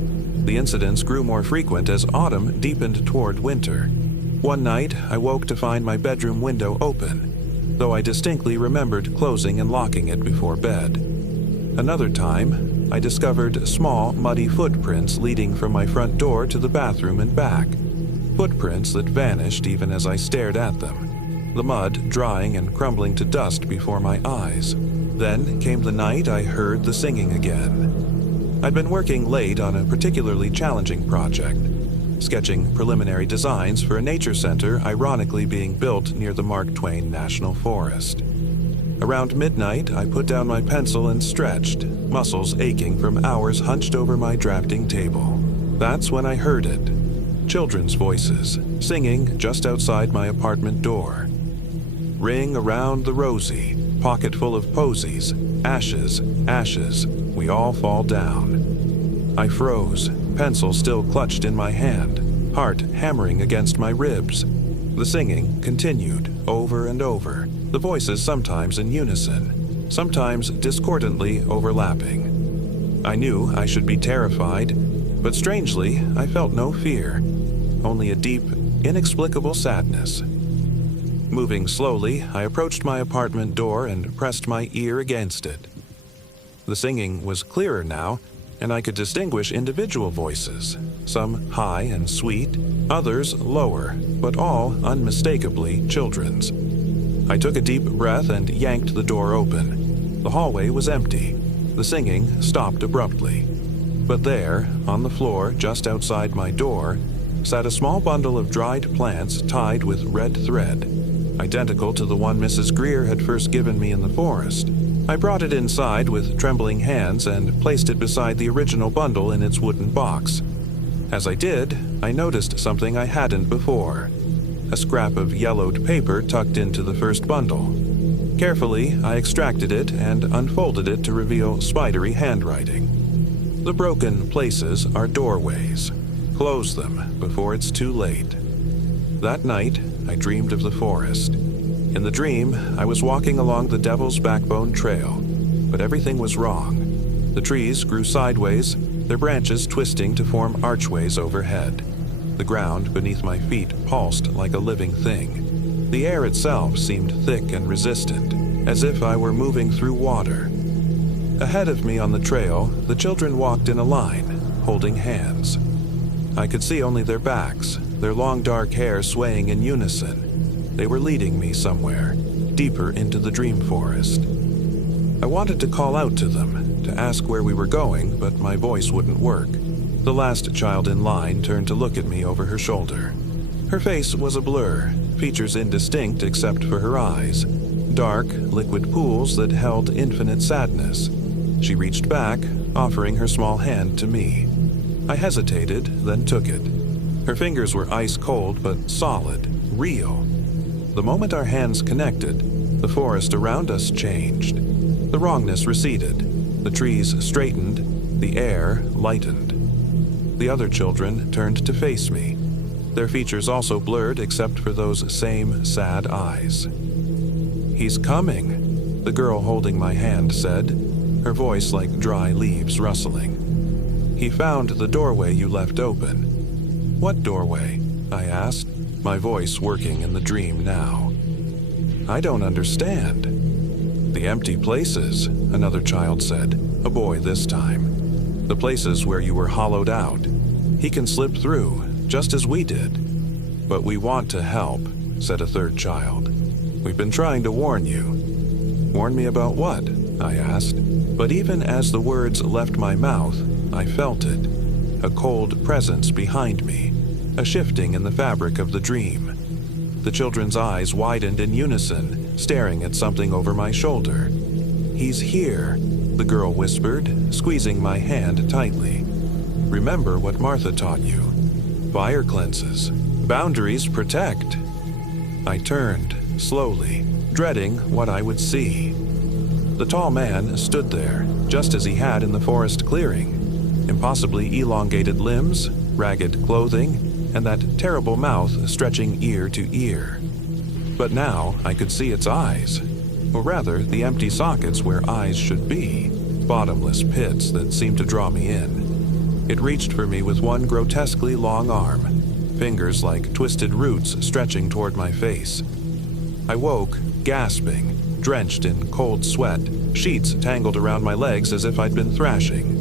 The incidents grew more frequent as autumn deepened toward winter. One night, I woke to find my bedroom window open, though I distinctly remembered closing and locking it before bed. Another time, I discovered small, muddy footprints leading from my front door to the bathroom and back. Footprints that vanished even as I stared at them, the mud drying and crumbling to dust before my eyes. Then came the night I heard the singing again. I'd been working late on a particularly challenging project, sketching preliminary designs for a nature center ironically being built near the Mark Twain National Forest. Around midnight, I put down my pencil and stretched, muscles aching from hours hunched over my drafting table. That's when I heard it. Children's voices, singing just outside my apartment door. "Ring around the rosy, pocket full of posies, ashes, ashes, we all fall down." I froze, pencil still clutched in my hand, heart hammering against my ribs. The singing continued, over and over, the voices sometimes in unison, sometimes discordantly overlapping. I knew I should be terrified, but strangely, I felt no fear, only a deep, inexplicable sadness. Moving slowly, I approached my apartment door and pressed my ear against it. The singing was clearer now, and I could distinguish individual voices, some high and sweet, others lower, but all unmistakably children's. I took a deep breath and yanked the door open. The hallway was empty. The singing stopped abruptly. But there, on the floor just outside my door, sat a small bundle of dried plants tied with red thread, identical to the one Mrs. Greer had first given me in the forest. I brought it inside with trembling hands and placed it beside the original bundle in its wooden box. As I did, I noticed something I hadn't before. A scrap of yellowed paper tucked into the first bundle. Carefully, I extracted it and unfolded it to reveal spidery handwriting. "The broken places are doorways. Close them before it's too late." That night, I dreamed of the forest. In the dream, I was walking along the Devil's Backbone Trail, but everything was wrong. The trees grew sideways, their branches twisting to form archways overhead. The ground beneath my feet pulsed like a living thing. The air itself seemed thick and resistant, as if I were moving through water. Ahead of me on the trail, the children walked in a line, holding hands. I could see only their backs, their long dark hair swaying in unison. They were leading me somewhere, deeper into the dream forest. I wanted to call out to them, to ask where we were going, but my voice wouldn't work. The last child in line turned to look at me over her shoulder. Her face was a blur, features indistinct except for her eyes, dark, liquid pools that held infinite sadness. She reached back, offering her small hand to me. I hesitated, then took it. Her fingers were ice cold but solid, real. The moment our hands connected, the forest around us changed. The wrongness receded, the trees straightened, the air lightened. The other children turned to face me. Their features also blurred except for those same sad eyes. "He's coming," the girl holding my hand said, her voice like dry leaves rustling. "He found the doorway you left open." "What doorway?" I asked, my voice working in the dream now. "I don't understand." "The empty places," another child said, a boy this time. "The places where you were hollowed out. He can slip through, just as we did." "But we want to help," said a third child. "We've been trying to warn you." "Warn me about what?" I asked. But even as the words left my mouth, I felt it. A cold presence behind me, a shifting in the fabric of the dream. The children's eyes widened in unison, staring at something over my shoulder. "He's here," the girl whispered, squeezing my hand tightly. "Remember what Martha taught you. Fire cleanses. Boundaries protect." I turned, slowly, dreading what I would see. The tall man stood there, just as he had in the forest clearing. Impossibly elongated limbs, ragged clothing, and that terrible mouth stretching ear to ear. But now I could see its eyes, or rather the empty sockets where eyes should be, bottomless pits that seemed to draw me in. It reached for me with one grotesquely long arm, fingers like twisted roots stretching toward my face. I woke, gasping, drenched in cold sweat, sheets tangled around my legs as if I'd been thrashing.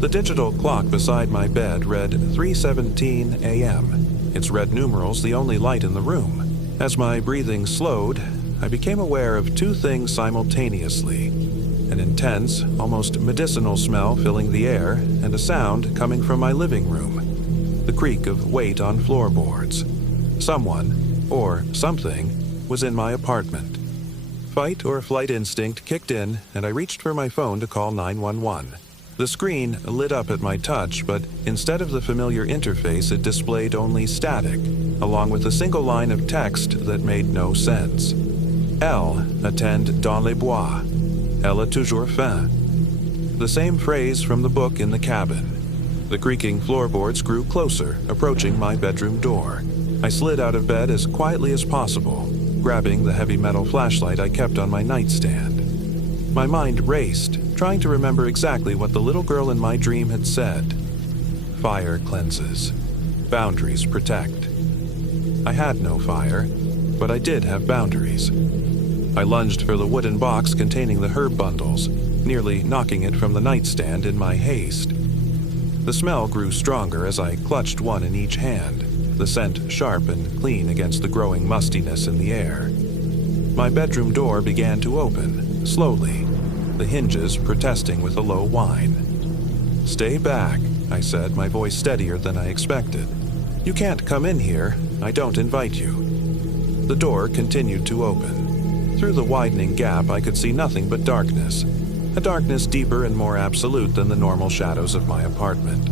The digital clock beside my bed read 3:17 a.m., its red numerals the only light in the room. As my breathing slowed, I became aware of two things simultaneously: an intense, almost medicinal smell filling the air, and a sound coming from my living room, the creak of weight on floorboards. Someone, or something, was in my apartment. Fight or flight instinct kicked in, and I reached for my phone to call 911. The screen lit up at my touch, but instead of the familiar interface, it displayed only static, along with a single line of text that made no sense. "Elle attend dans les bois. Elle a toujours faim." The same phrase from the book in the cabin. The creaking floorboards grew closer, approaching my bedroom door. I slid out of bed as quietly as possible, grabbing the heavy metal flashlight I kept on my nightstand. My mind raced, trying to remember exactly what the little girl in my dream had said. Fire cleanses. Boundaries protect. I had no fire, but I did have boundaries. I lunged for the wooden box containing the herb bundles, nearly knocking it from the nightstand in my haste. The smell grew stronger as I clutched one in each hand, the scent sharp and clean against the growing mustiness in the air. My bedroom door began to open, slowly, the hinges protesting with a low whine. "Stay back," I said, my voice steadier than I expected. "You can't come in here. I don't invite you." The door continued to open. Through the widening gap, I could see nothing but darkness, a darkness deeper and more absolute than the normal shadows of my apartment.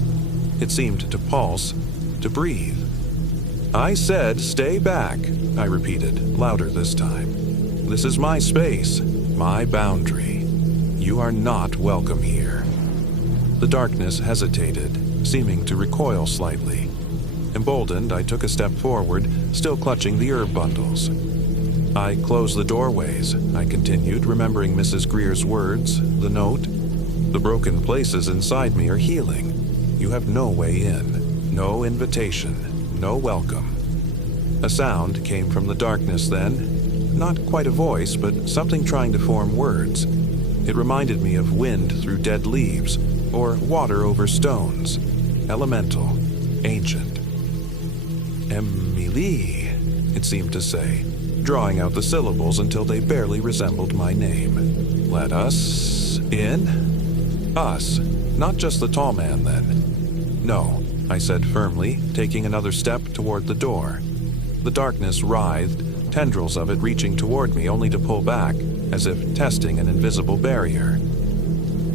It seemed to pulse, to breathe. "I said stay back," I repeated, louder this time. "This is my space, my boundary. You are not welcome here." The darkness hesitated, seeming to recoil slightly. Emboldened, I took a step forward, still clutching the herb bundles. "I close the doorways," I continued, remembering Mrs. Greer's words, the note. "The broken places inside me are healing. You have no way in, no invitation, no welcome." A sound came from the darkness then, not quite a voice, but something trying to form words. It reminded me of wind through dead leaves, or water over stones. Elemental, ancient. "Emily," it seemed to say, drawing out the syllables until they barely resembled my name. "Let us in?" Us, not just the tall man then. "No," I said firmly, taking another step toward the door. The darkness writhed, tendrils of it reaching toward me only to pull back, as if testing an invisible barrier.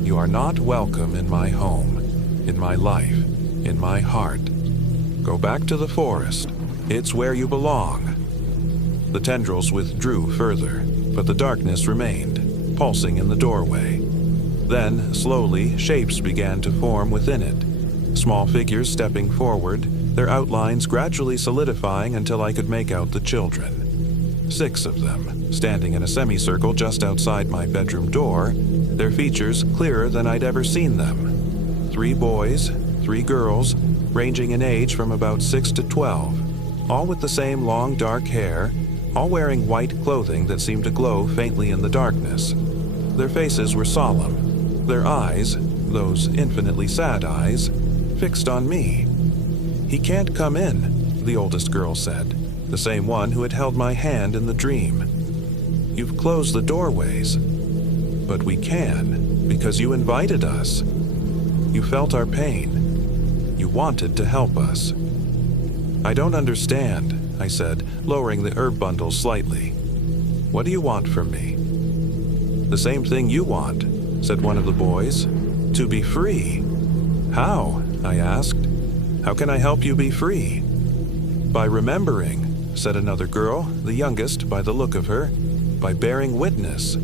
"You are not welcome in my home, in my life, in my heart. Go back to the forest. It's where you belong." The tendrils withdrew further, but the darkness remained, pulsing in the doorway. Then, slowly, shapes began to form within it. Small figures stepping forward, their outlines gradually solidifying until I could make out the children. 6 of them, standing in a semicircle just outside my bedroom door, their features clearer than I'd ever seen them. 3 boys, 3 girls, ranging in age from about 6 to 12, all with the same long dark hair, all wearing white clothing that seemed to glow faintly in the darkness. Their faces were solemn, their eyes, those infinitely sad eyes, fixed on me. "He can't come in," the oldest girl said, the same one who had held my hand in the dream. "You've closed the doorways." "But we can, because you invited us. You felt our pain. You wanted to help us." "I don't understand," I said, lowering the herb bundle slightly. "What do you want from me?" "The same thing you want," said one of the boys. "To be free." "How?" I asked. "How can I help you be free?" "By remembering," said another girl, the youngest by the look of her. "By bearing witness.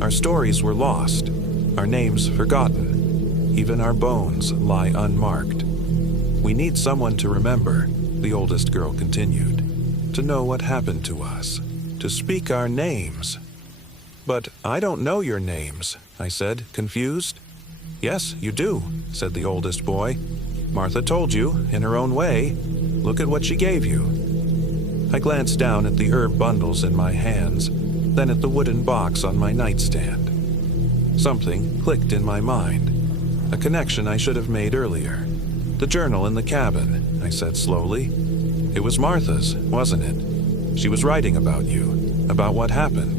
Our stories were lost, our names forgotten. Even our bones lie unmarked. We need someone to remember," the oldest girl continued, "to know what happened to us, to speak our names." "But I don't know your names," I said, confused. "Yes, you do," said the oldest boy. "Martha told you, in her own way. Look at what she gave you." I glanced down at the herb bundles in my hands, then at the wooden box on my nightstand. Something clicked in my mind, a connection I should have made earlier. "The journal in the cabin," I said slowly. "It was Martha's, wasn't it? She was writing about you, about what happened."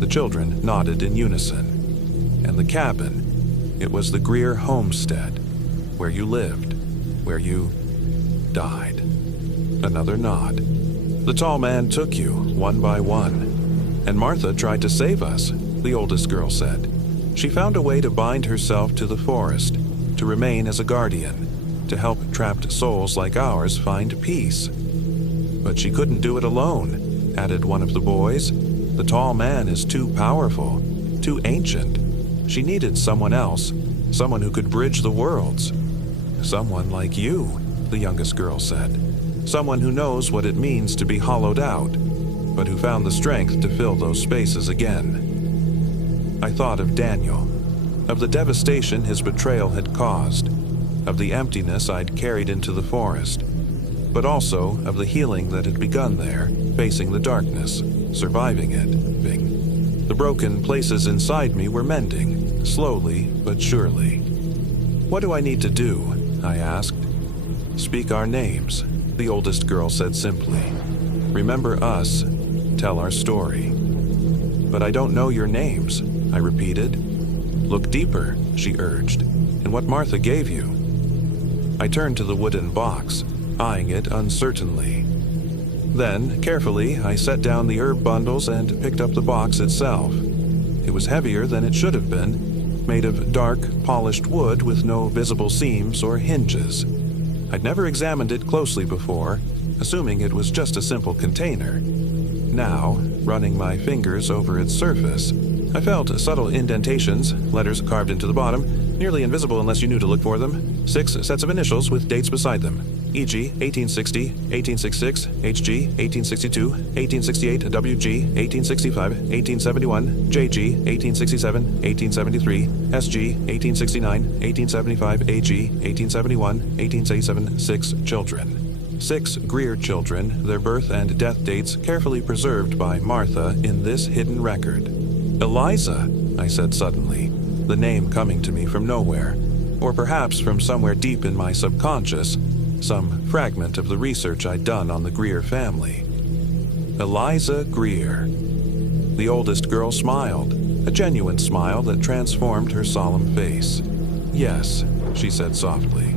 The children nodded in unison. "And the cabin, it was the Greer homestead, where you lived, where you died." Another nod. "The tall man took you, one by one. And Martha tried to save us," the oldest girl said. "She found a way to bind herself to the forest, to remain as a guardian, to help trapped souls like ours find peace." "But she couldn't do it alone," added one of the boys. "The tall man is too powerful, too ancient. She needed someone else, someone who could bridge the worlds." "Someone like you," the youngest girl said. "Someone who knows what it means to be hollowed out, but who found the strength to fill those spaces again." I thought of Daniel, of the devastation his betrayal had caused, of the emptiness I'd carried into the forest, but also of the healing that had begun there, facing the darkness, surviving it. The broken places inside me were mending, slowly but surely. "What do I need to do?" I asked. "Speak our names," the oldest girl said simply. "Remember us, tell our story." "But I don't know your names," I repeated. "Look deeper," she urged, "in what Martha gave you." I turned to the wooden box, eyeing it uncertainly. Then, carefully, I set down the herb bundles and picked up the box itself. It was heavier than it should have been, made of dark, polished wood with no visible seams or hinges. I'd never examined it closely before, assuming it was just a simple container. Now, running my fingers over its surface, I felt subtle indentations, letters carved into the bottom, nearly invisible unless you knew to look for them, 6 sets of initials with dates beside them, e.g. 1860, 1866, HG, 1862, 1868, WG, 1865, 1871, JG, 1867, 1873, SG, 1869, 1875, AG, 1871, 1887, 6 children. 6 Greer children, their birth and death dates carefully preserved by Martha in this hidden record. "Eliza," I said suddenly, the name coming to me from nowhere, or perhaps from somewhere deep in my subconscious, some fragment of the research I'd done on the Greer family. Eliza Greer. The oldest girl smiled, a genuine smile that transformed her solemn face. "Yes," she said softly,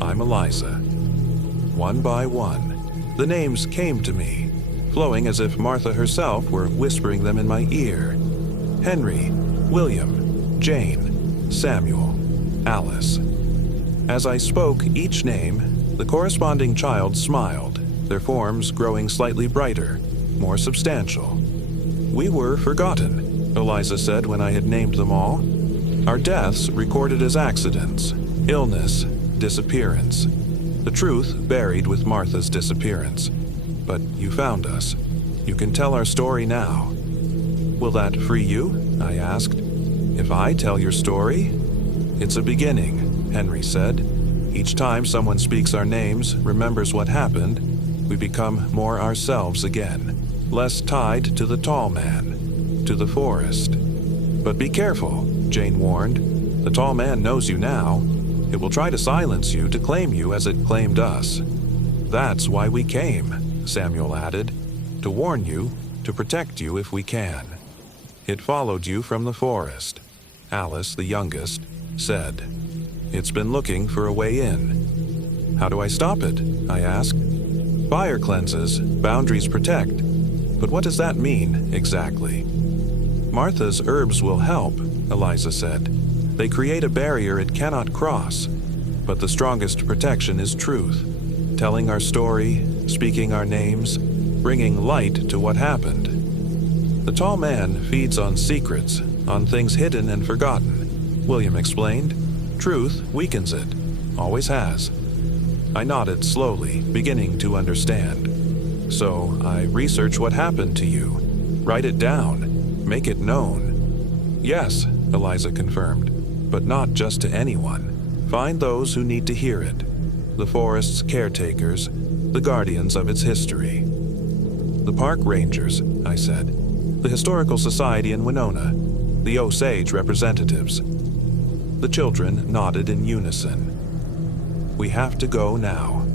"I'm Eliza." One by one, the names came to me, flowing as if Martha herself were whispering them in my ear. Henry, William, Jane, Samuel, Alice. As I spoke each name, the corresponding child smiled, their forms growing slightly brighter, more substantial. "We were forgotten," Eliza said when I had named them all. "Our deaths recorded as accidents, illness, disappearance. The truth buried with Martha's disappearance. But you found us. You can tell our story now." "Will that free you?" I asked. "If I tell your story?" "It's a beginning," Henry said. "Each time someone speaks our names, remembers what happened, we become more ourselves again, less tied to the tall man, to the forest." "But be careful," Jane warned. "The tall man knows you now. It will try to silence you, to claim you as it claimed us. That's why we came, Samuel added. To warn you, to protect you if we can. It followed you from the forest. Alice, the youngest, said. It's been looking for a way in. How do I stop it? I asked. Fire cleanses, boundaries protect. But what does that mean, exactly? Martha's herbs will help, Eliza said. They create a barrier it cannot cross. But the strongest protection is truth. Telling our story, speaking our names, bringing light to what happened. The tall man feeds on secrets, on things hidden and forgotten, William explained. Truth weakens it, always has. I nodded slowly, beginning to understand. So I research what happened to you, write it down, make it known. Yes, Eliza confirmed, but not just to anyone. Find those who need to hear it. The forest's caretakers, the guardians of its history. The park rangers, I said. The Historical Society in Winona. The Osage representatives. The children nodded in unison. We have to go now,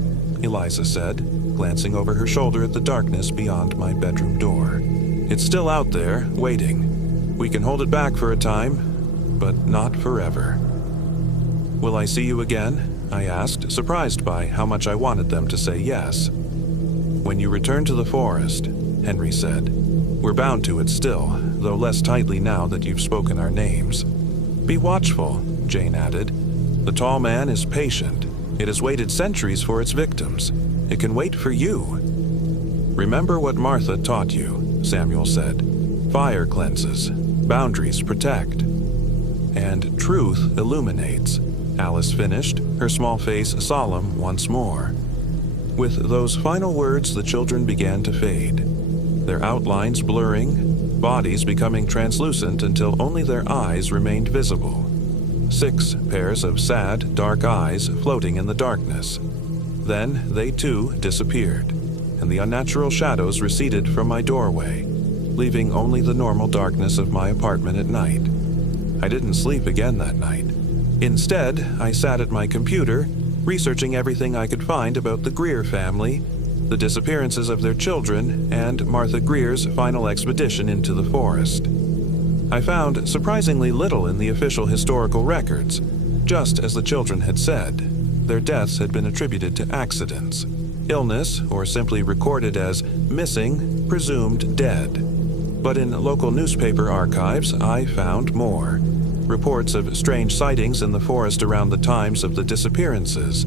Eliza said, glancing over her shoulder at the darkness beyond my bedroom door. It's still out there, waiting. We can hold it back for a time, but not forever. Will I see you again? I asked, surprised by how much I wanted them to say yes. When you return to the forest, Henry said. We're bound to it still, though less tightly now that you've spoken our names. Be watchful, Jane added. The tall man is patient. It has waited centuries for its victims. It can wait for you. Remember what Martha taught you, Samuel said. Fire cleanses, boundaries protect, and truth illuminates. Alice finished, her small face solemn once more. With those final words, the children began to fade, their outlines blurring, bodies becoming translucent until only their eyes remained visible. 6 pairs of sad, dark eyes floating in the darkness. Then they too disappeared, and the unnatural shadows receded from my doorway, leaving only the normal darkness of my apartment at night. I didn't sleep again that night. Instead, I sat at my computer, researching everything I could find about the Greer family, the disappearances of their children, and Martha Greer's final expedition into the forest. I found surprisingly little in the official historical records. Just as the children had said, their deaths had been attributed to accidents, illness, or simply recorded as missing, presumed dead. But in local newspaper archives, I found more. Reports of strange sightings in the forest around the times of the disappearances,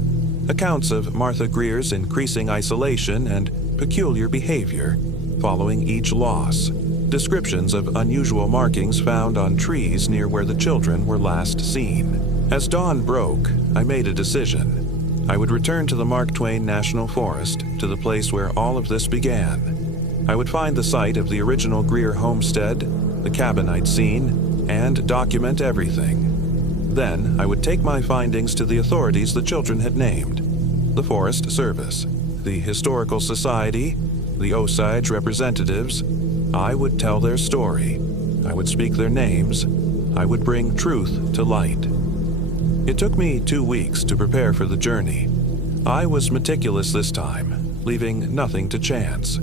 accounts of Martha Greer's increasing isolation and peculiar behavior following each loss, descriptions of unusual markings found on trees near where the children were last seen. As dawn broke, I made a decision. I would return to the Mark Twain National Forest, to the place where all of this began. I would find the site of the original Greer homestead, the cabin I'd seen, and document everything. Then I would take my findings to the authorities the children had named, the Forest Service, the Historical Society, the Osage representatives. I would tell their story. I would speak their names. I would bring truth to light. It took me 2 weeks to prepare for the journey. I was meticulous this time, leaving nothing to chance.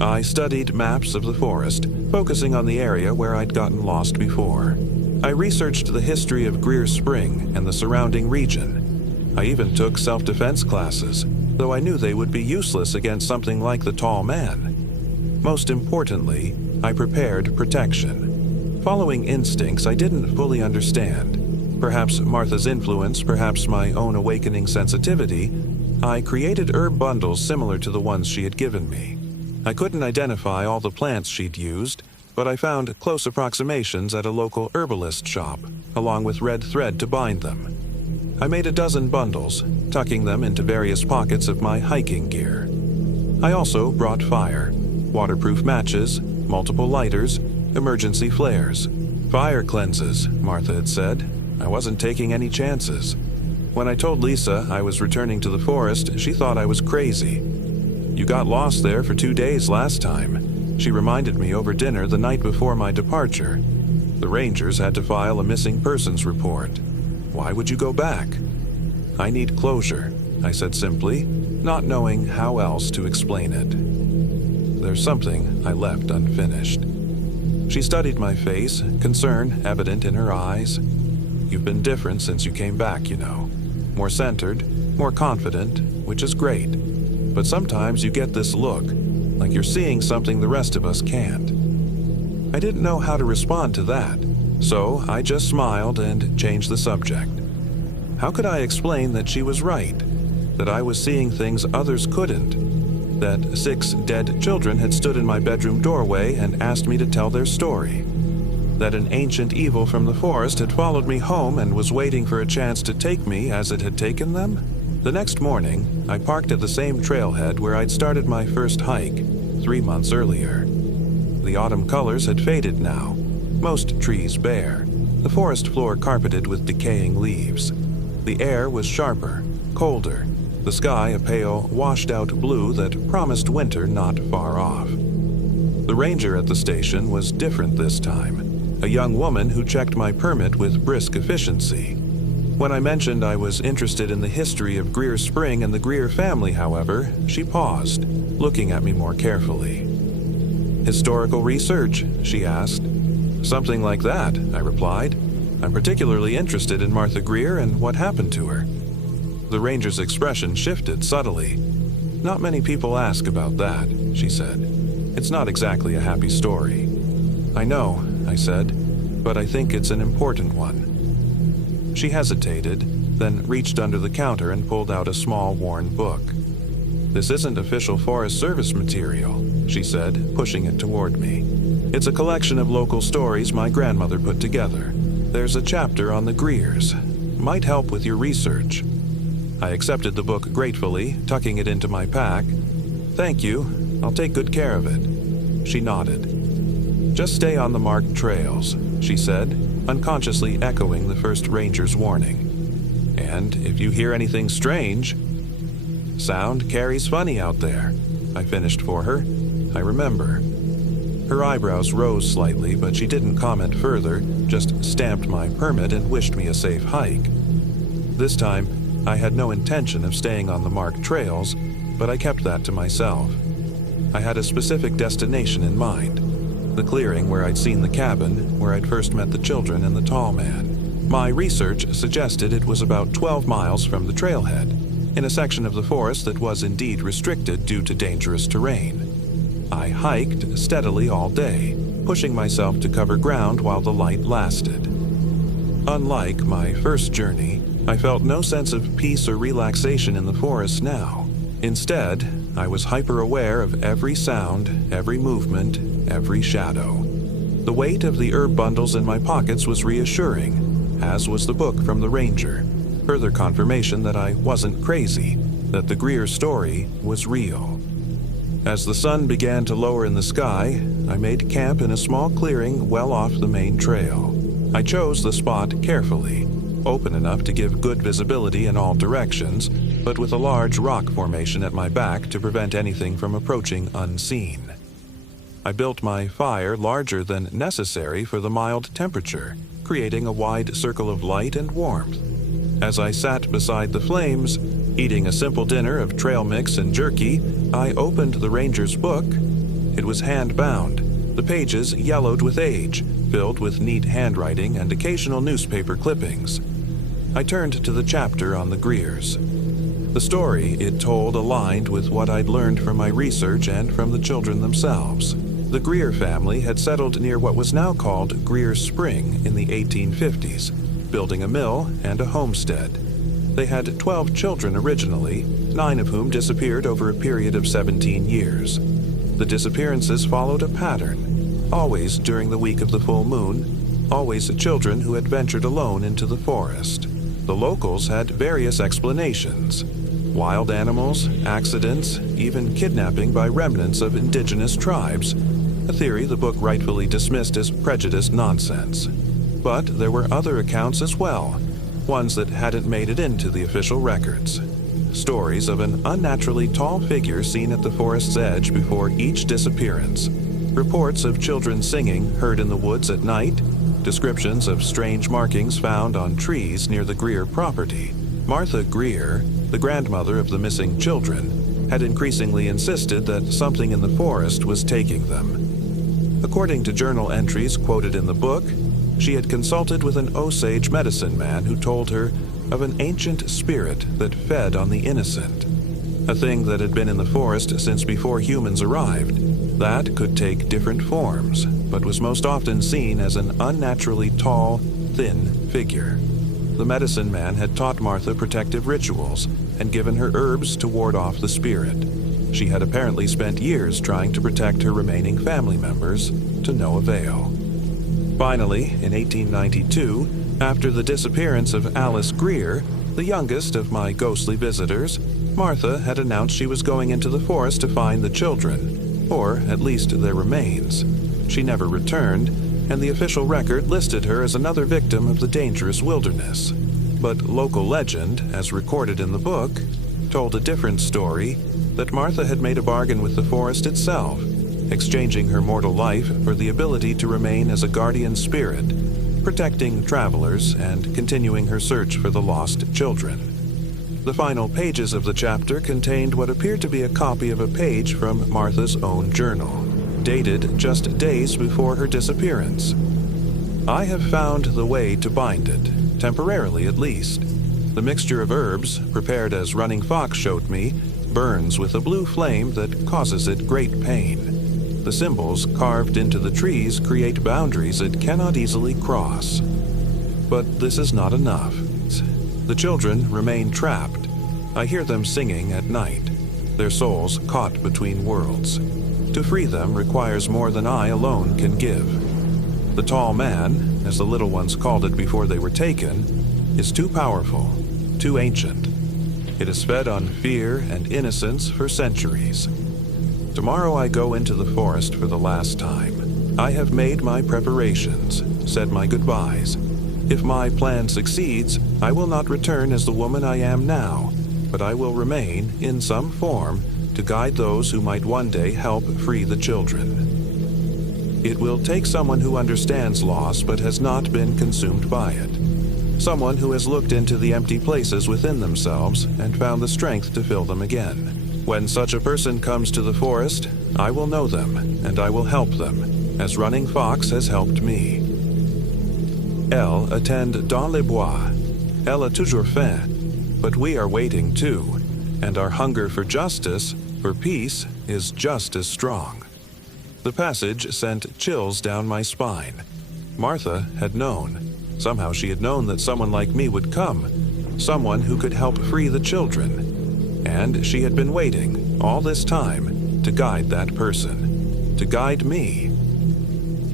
I studied maps of the forest, focusing on the area where I'd gotten lost before. I researched the history of Greer Spring and the surrounding region. I even took self-defense classes, though I knew they would be useless against something like the tall man. Most importantly, I prepared protection. Following instincts I didn't fully understand. Perhaps Martha's influence, perhaps my own awakening sensitivity, I created herb bundles similar to the ones she had given me. I couldn't identify all the plants she'd used, but I found close approximations at a local herbalist shop, along with red thread to bind them. I made a dozen bundles, tucking them into various pockets of my hiking gear. I also brought fire, waterproof matches, multiple lighters, emergency flares. Fire cleanses, Martha had said. I wasn't taking any chances. When I told Lisa I was returning to the forest, she thought I was crazy. You got lost there for 2 days last time, she reminded me over dinner the night before my departure. The rangers had to file a missing persons report. Why would you go back? I need closure, I said simply. not knowing how else to explain it. There's something I left unfinished. She studied my face, concern evident in her eyes. You've been different since you came back, you know. More centered, more confident, which is great. But sometimes you get this look, like you're seeing something the rest of us can't. I didn't know how to respond to that, so I just smiled and changed the subject. How could I explain that she was right? That I was seeing things others couldn't? That 6 dead children had stood in my bedroom doorway and asked me to tell their story? That an ancient evil from the forest had followed me home and was waiting for a chance to take me as it had taken them? The next morning, I parked at the same trailhead where I'd started my first hike 3 months earlier. The autumn colors had faded now, most trees bare, the forest floor carpeted with decaying leaves. The air was sharper, colder, the sky a pale, washed-out blue that promised winter not far off. The ranger at the station was different this time, a young woman who checked my permit with brisk efficiency. When I mentioned I was interested in the history of Greer Spring and the Greer family, however, she paused, looking at me more carefully. "Historical research?" she asked. "Something like that," I replied. "I'm particularly interested in Martha Greer and what happened to her." The ranger's expression shifted subtly. "Not many people ask about that," she said. "It's not exactly a happy story." "I know," I said, "but I think it's an important one." She hesitated, then reached under the counter and pulled out a small, worn book. "This isn't official Forest Service material," she said, pushing it toward me. "It's a collection of local stories my grandmother put together. There's a chapter on the Greers. Might help with your research." I accepted the book gratefully, tucking it into my pack. "Thank you. I'll take good care of it." She nodded. "Just stay on the marked trails," she said, unconsciously echoing the first ranger's warning. "And if you hear anything strange..." "Sound carries funny out there," I finished for her. "I remember." Her eyebrows rose slightly, but she didn't comment further, just stamped my permit and wished me a safe hike. This time, I had no intention of staying on the marked trails, but I kept that to myself. I had a specific destination in mind. The clearing where I'd seen the cabin, where I'd first met the children and the tall man. My research suggested it was about 12 miles from the trailhead, in a section of the forest that was indeed restricted due to dangerous terrain. I hiked steadily all day, pushing myself to cover ground while the light lasted. Unlike my first journey, I felt no sense of peace or relaxation in the forest now. Instead, I was hyper-aware of every sound, every movement, every shadow. The weight of the herb bundles in my pockets was reassuring, as was the book from the ranger, further confirmation that I wasn't crazy, that the Greer story was real. As the sun began to lower in the sky, I made camp in a small clearing well off the main trail. I chose the spot carefully, open enough to give good visibility in all directions, but with a large rock formation at my back to prevent anything from approaching unseen. I built my fire larger than necessary for the mild temperature, creating a wide circle of light and warmth. As I sat beside the flames, eating a simple dinner of trail mix and jerky, I opened the ranger's book. It was hand-bound, the pages yellowed with age, filled with neat handwriting and occasional newspaper clippings. I turned to the chapter on the Greers. The story it told aligned with what I'd learned from my research and from the children themselves. The Greer family had settled near what was now called Greer Spring in the 1850s, building a mill and a homestead. They had 12 children originally, 9 of whom disappeared over a period of 17 years. The disappearances followed a pattern, always during the week of the full moon, always children who had ventured alone into the forest. The locals had various explanations: wild animals, accidents, even kidnapping by remnants of indigenous tribes, a theory the book rightfully dismissed as prejudiced nonsense. But there were other accounts as well, ones that hadn't made it into the official records. Stories of an unnaturally tall figure seen at the forest's edge before each disappearance. Reports of children singing heard in the woods at night. Descriptions of strange markings found on trees near the Greer property. Martha Greer, the grandmother of the missing children, had increasingly insisted that something in the forest was taking them. According to journal entries quoted in the book, she had consulted with an Osage medicine man who told her of an ancient spirit that fed on the innocent, a thing that had been in the forest since before humans arrived, that could take different forms, but was most often seen as an unnaturally tall, thin figure. The medicine man had taught Martha protective rituals and given her herbs to ward off the spirit. She had apparently spent years trying to protect her remaining family members, to no avail. Finally, in 1892, after the disappearance of Alice Greer, the youngest of my ghostly visitors, Martha had announced she was going into the forest to find the children, or at least their remains. She never returned, and the official record listed her as another victim of the dangerous wilderness. But local legend, as recorded in the book, told a different story, that Martha had made a bargain with the forest itself, exchanging her mortal life for the ability to remain as a guardian spirit, protecting travelers and continuing her search for the lost children. The final pages of the chapter contained what appeared to be a copy of a page from Martha's own journal, dated just days before her disappearance. I have found the way to bind it, temporarily at least. The mixture of herbs, prepared as Running Fox showed me, burns with a blue flame that causes it great pain. The symbols carved into the trees create boundaries it cannot easily cross. But this is not enough. The children remain trapped. I hear them singing at night, their souls caught between worlds. To free them requires more than I alone can give. The tall man, as the little ones called it before they were taken, is too powerful, too ancient. It has fed on fear and innocence for centuries. Tomorrow I go into the forest for the last time. I have made my preparations, said my goodbyes. If my plan succeeds, I will not return as the woman I am now, but I will remain, in some form, to guide those who might one day help free the children. It will take someone who understands loss but has not been consumed by it. Someone who has looked into the empty places within themselves and found the strength to fill them again. When such a person comes to the forest, I will know them and I will help them, as Running Fox has helped me. Elle attend dans les bois. Elle a toujours faim, but we are waiting too, and our hunger for justice, for peace, is just as strong. The passage sent chills down my spine. Martha had known. Somehow she had known that someone like me would come, someone who could help free the children. And she had been waiting, all this time, to guide that person, to guide me.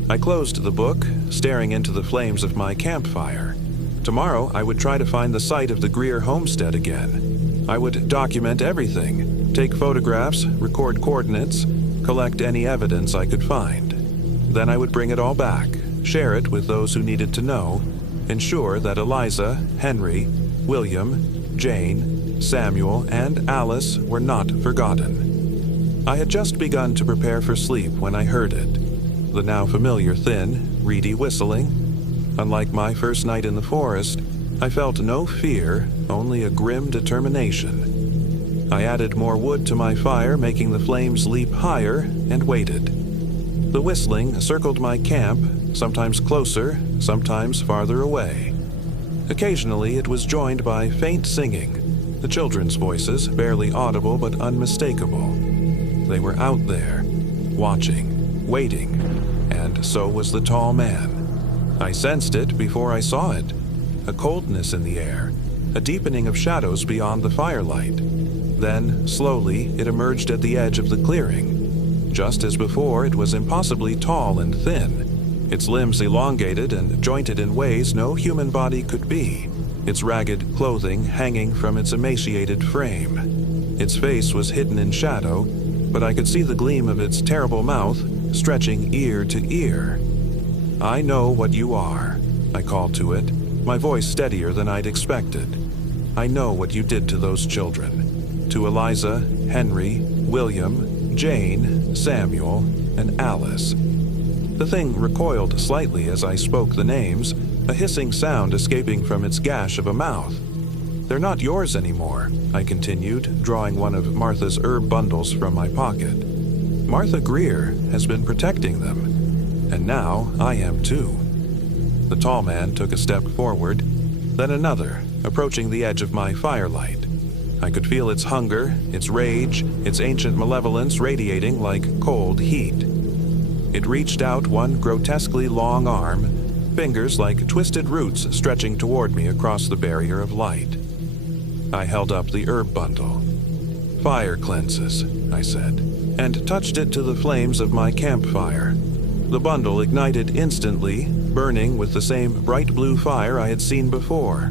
I closed the book, staring into the flames of my campfire. Tomorrow I would try to find the site of the Greer homestead again. I would document everything, take photographs, record coordinates, collect any evidence I could find. Then I would bring it all back, share it with those who needed to know, ensure that Eliza, Henry, William, Jane, Samuel, and Alice were not forgotten. I had just begun to prepare for sleep when I heard it. The now familiar thin, reedy whistling. Unlike my first night in the forest, I felt no fear, only a grim determination. I added more wood to my fire, making the flames leap higher, and waited. The whistling circled my camp, sometimes closer, sometimes farther away. Occasionally it was joined by faint singing, the children's voices, barely audible but unmistakable. They were out there, watching, waiting, and so was the tall man. I sensed it before I saw it, a coldness in the air, a deepening of shadows beyond the firelight. Then, slowly, it emerged at the edge of the clearing. Just as before, it was impossibly tall and thin, its limbs elongated and jointed in ways no human body could be, its ragged clothing hanging from its emaciated frame. Its face was hidden in shadow, but I could see the gleam of its terrible mouth stretching ear to ear. "I know what you are," I called to it, my voice steadier than I'd expected. "I know what you did to those children, to Eliza, Henry, William, Jane, Samuel, and Alice." The thing recoiled slightly as I spoke the names, a hissing sound escaping from its gash of a mouth. They're not yours anymore, I continued, drawing one of Martha's herb bundles from my pocket. Martha Greer has been protecting them, and now I am too. The tall man took a step forward, then another, approaching the edge of my firelight. I could feel its hunger, its rage, its ancient malevolence radiating like cold heat. It reached out one grotesquely long arm, fingers like twisted roots stretching toward me across the barrier of light. I held up the herb bundle. "Fire cleanses," I said, and touched it to the flames of my campfire. The bundle ignited instantly, burning with the same bright blue fire I had seen before.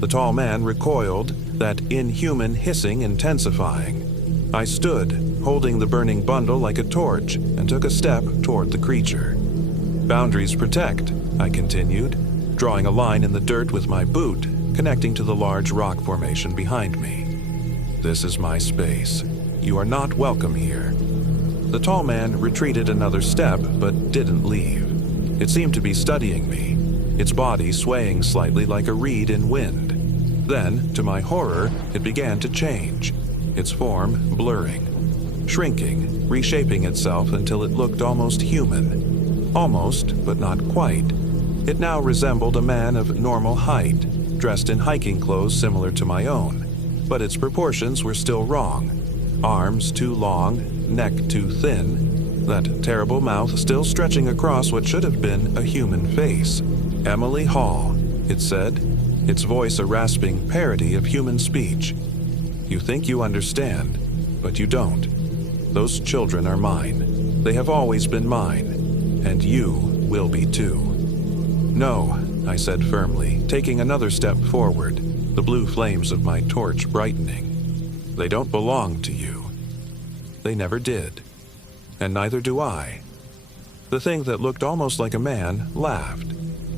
The tall man recoiled, that inhuman hissing intensifying. I stood, holding the burning bundle like a torch, and took a step toward the creature. "Boundaries protect," I continued, drawing a line in the dirt with my boot, connecting to the large rock formation behind me. "This is my space. You are not welcome here." The tall man retreated another step, but didn't leave. It seemed to be studying me, its body swaying slightly like a reed in wind. Then, to my horror, it began to change, its form blurring, shrinking, reshaping itself until it looked almost human. Almost, but not quite. It now resembled a man of normal height, dressed in hiking clothes similar to my own, but its proportions were still wrong. Arms too long, neck too thin, that terrible mouth still stretching across what should have been a human face. "Emily Hall," it said, its voice a rasping parody of human speech. "You think you understand, but you don't. Those children are mine. They have always been mine, and you will be too." "No," I said firmly, taking another step forward, the blue flames of my torch brightening. "They don't belong to you. They never did. And neither do I." The thing that looked almost like a man laughed,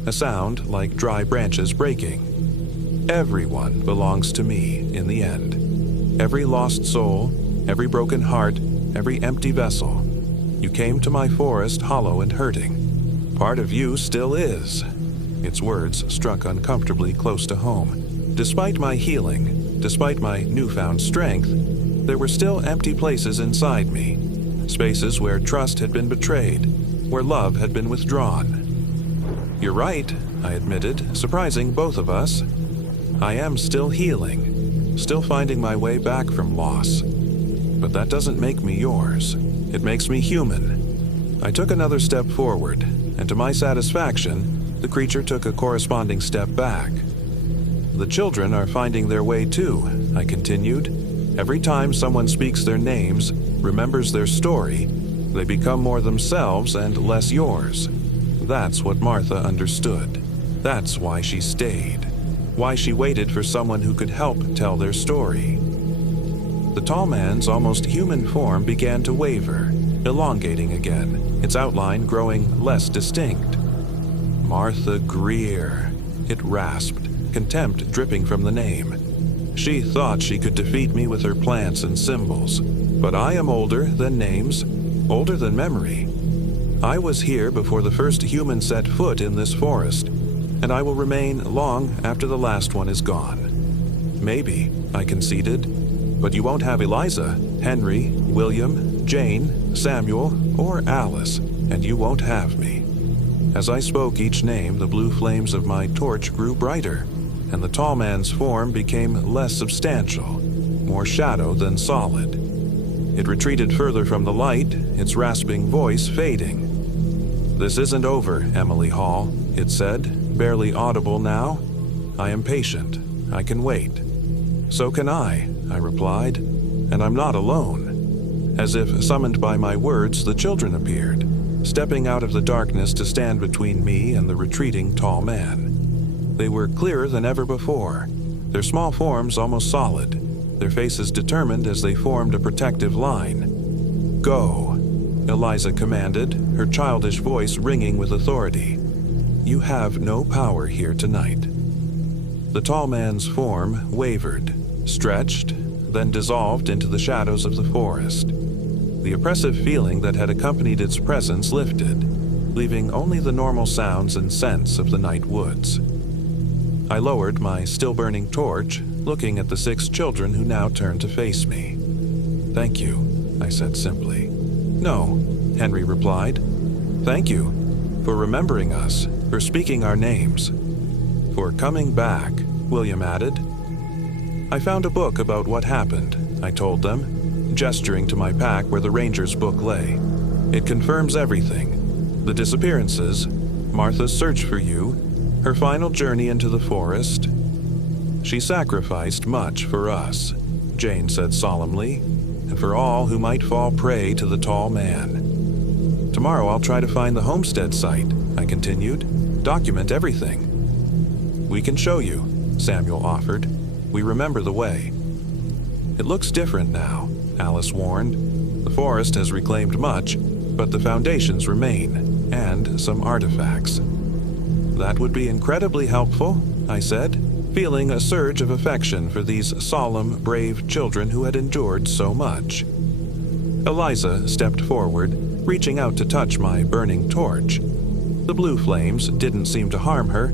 a sound like dry branches breaking. "Everyone belongs to me in the end. Every lost soul, every broken heart, every empty vessel. You came to my forest hollow and hurting. Part of you still is." Its words struck uncomfortably close to home. Despite my healing, despite my newfound strength, there were still empty places inside me, spaces where trust had been betrayed, where love had been withdrawn. "You're right," I admitted, surprising both of us. "I am still healing, still finding my way back from loss. But that doesn't make me yours. It makes me human." I took another step forward, and to my satisfaction, the creature took a corresponding step back. "The children are finding their way too," I continued. "Every time someone speaks their names, remembers their story, they become more themselves and less yours. That's what Martha understood. That's why she stayed. Why she waited for someone who could help tell their story." The tall man's almost human form began to waver, elongating again, its outline growing less distinct. "Martha Greer," it rasped, contempt dripping from the name. "She thought she could defeat me with her plants and symbols, but I am older than names, older than memory. I was here before the first human set foot in this forest, and I will remain long after the last one is gone." "Maybe," I conceded, "but you won't have Eliza, Henry, William, Jane, Samuel, or Alice, and you won't have me." As I spoke each name, the blue flames of my torch grew brighter, and the tall man's form became less substantial, more shadow than solid. It retreated further from the light, its rasping voice fading. "This isn't over, Emily Hall," it said, barely audible now. "I am patient. I can wait." "So can I replied, "and I'm not alone." As if summoned by my words, the children appeared, stepping out of the darkness to stand between me and the retreating tall man. They were clearer than ever before, their small forms almost solid, their faces determined as they formed a protective line. "Go," Eliza commanded, her childish voice ringing with authority. "You have no power here tonight." The tall man's form wavered, stretched, then dissolved into the shadows of the forest. The oppressive feeling that had accompanied its presence lifted, leaving only the normal sounds and scents of the night woods. I lowered my still-burning torch, looking at the 6 children who now turned to face me. "Thank you," I said simply. "No," Henry replied. "Thank you for remembering us, for speaking our names, for coming back," William added. "I found a book about what happened," I told them, gesturing to my pack where the ranger's book lay. "It confirms everything. The disappearances, Martha's search for you, her final journey into the forest. She sacrificed much for us," Jane said solemnly, "and for all who might fall prey to the tall man. Tomorrow I'll try to find the homestead site," I continued. "Document everything." "We can show you," Samuel offered. "We remember the way." "It looks different now," Alice warned. "The forest has reclaimed much, but the foundations remain, and some artifacts." "That would be incredibly helpful," I said, feeling a surge of affection for these solemn, brave children who had endured so much. Eliza stepped forward, reaching out to touch my burning torch. The blue flames didn't seem to harm her.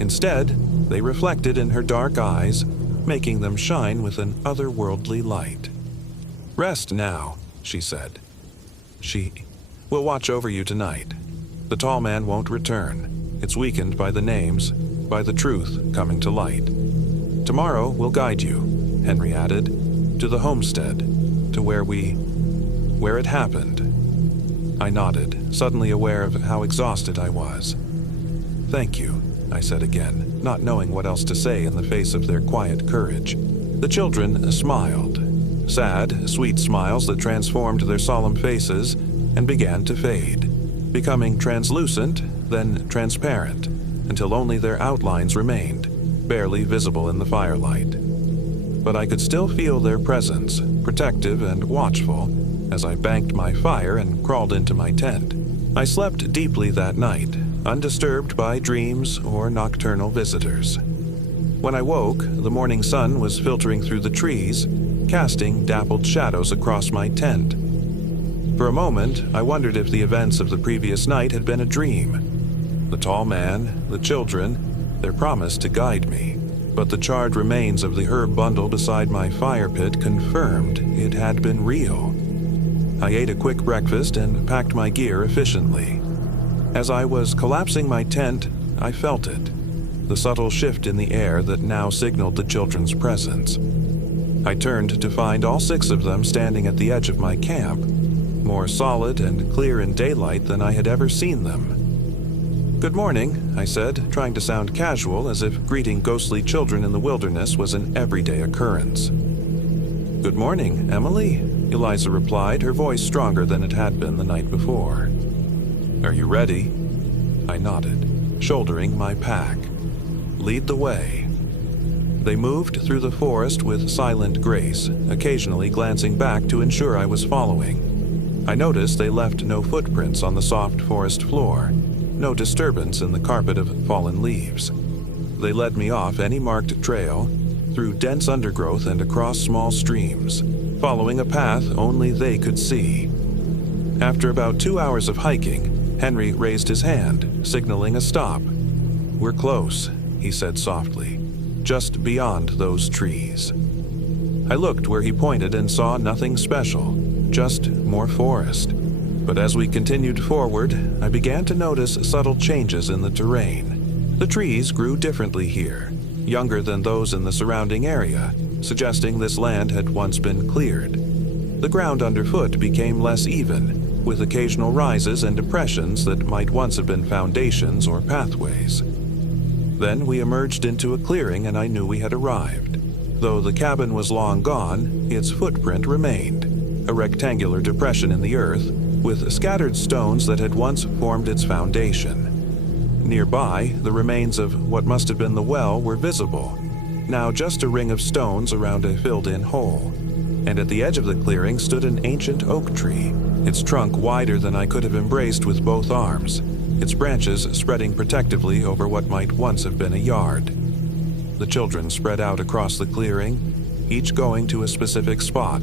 Instead, they reflected in her dark eyes, making them shine with an otherworldly light. "Rest now," she said. "She will watch over you tonight. The tall man won't return. It's weakened by the names, by the truth coming to light. Tomorrow we'll guide you," Henry added, "to the homestead, to where it happened." I nodded, suddenly aware of how exhausted I was. "Thank you," I said again, not knowing what else to say in the face of their quiet courage. The children smiled, sad, sweet smiles that transformed their solemn faces and began to fade, becoming translucent, then transparent, until only their outlines remained, barely visible in the firelight. But I could still feel their presence, protective and watchful, as I banked my fire and crawled into my tent. I slept deeply that night, undisturbed by dreams or nocturnal visitors. When I woke, the morning sun was filtering through the trees, casting dappled shadows across my tent. For a moment, I wondered if the events of the previous night had been a dream. The tall man, the children, their promise to guide me. But the charred remains of the herb bundle beside my fire pit confirmed it had been real. I ate a quick breakfast and packed my gear efficiently. As I was collapsing my tent, I felt it, the subtle shift in the air that now signaled the children's presence. I turned to find all 6 of them standing at the edge of my camp, more solid and clear in daylight than I had ever seen them. "Good morning," I said, trying to sound casual, as if greeting ghostly children in the wilderness was an everyday occurrence. "Good morning, Emily," Eliza replied, her voice stronger than it had been the night before. "Are you ready?" I nodded, shouldering my pack. "Lead the way." They moved through the forest with silent grace, occasionally glancing back to ensure I was following. I noticed they left no footprints on the soft forest floor, no disturbance in the carpet of fallen leaves. They led me off any marked trail, through dense undergrowth and across small streams, following a path only they could see. After about 2 hours of hiking, Henry raised his hand, signaling a stop. "We're close," he said softly, "just beyond those trees." I looked where he pointed and saw nothing special, just more forest. But as we continued forward, I began to notice subtle changes in the terrain. The trees grew differently here, younger than those in the surrounding area, suggesting this land had once been cleared. The ground underfoot became less even, with occasional rises and depressions that might once have been foundations or pathways. Then we emerged into a clearing and I knew we had arrived. Though the cabin was long gone, its footprint remained, a rectangular depression in the earth, with scattered stones that had once formed its foundation. Nearby, the remains of what must have been the well were visible, now just a ring of stones around a filled-in hole. And at the edge of the clearing stood an ancient oak tree, its trunk wider than I could have embraced with both arms, its branches spreading protectively over what might once have been a yard. The children spread out across the clearing, each going to a specific spot,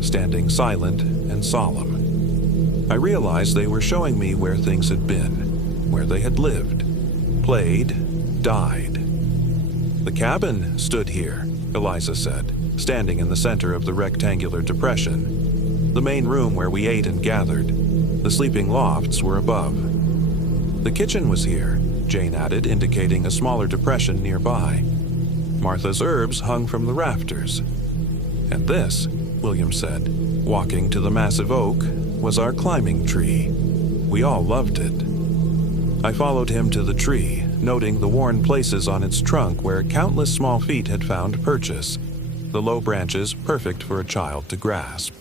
standing silent and solemn. I realized they were showing me where things had been, where they had lived, played, died. "The cabin stood here," Eliza said, standing in the center of the rectangular depression. The main room where we ate and gathered. The sleeping lofts were above. The kitchen was here, Jane added, indicating a smaller depression nearby. Martha's herbs hung from the rafters. And this, William said, walking to the massive oak, was our climbing tree. We all loved it. I followed him to the tree, noting the worn places on its trunk where countless small feet had found purchase, the low branches perfect for a child to grasp.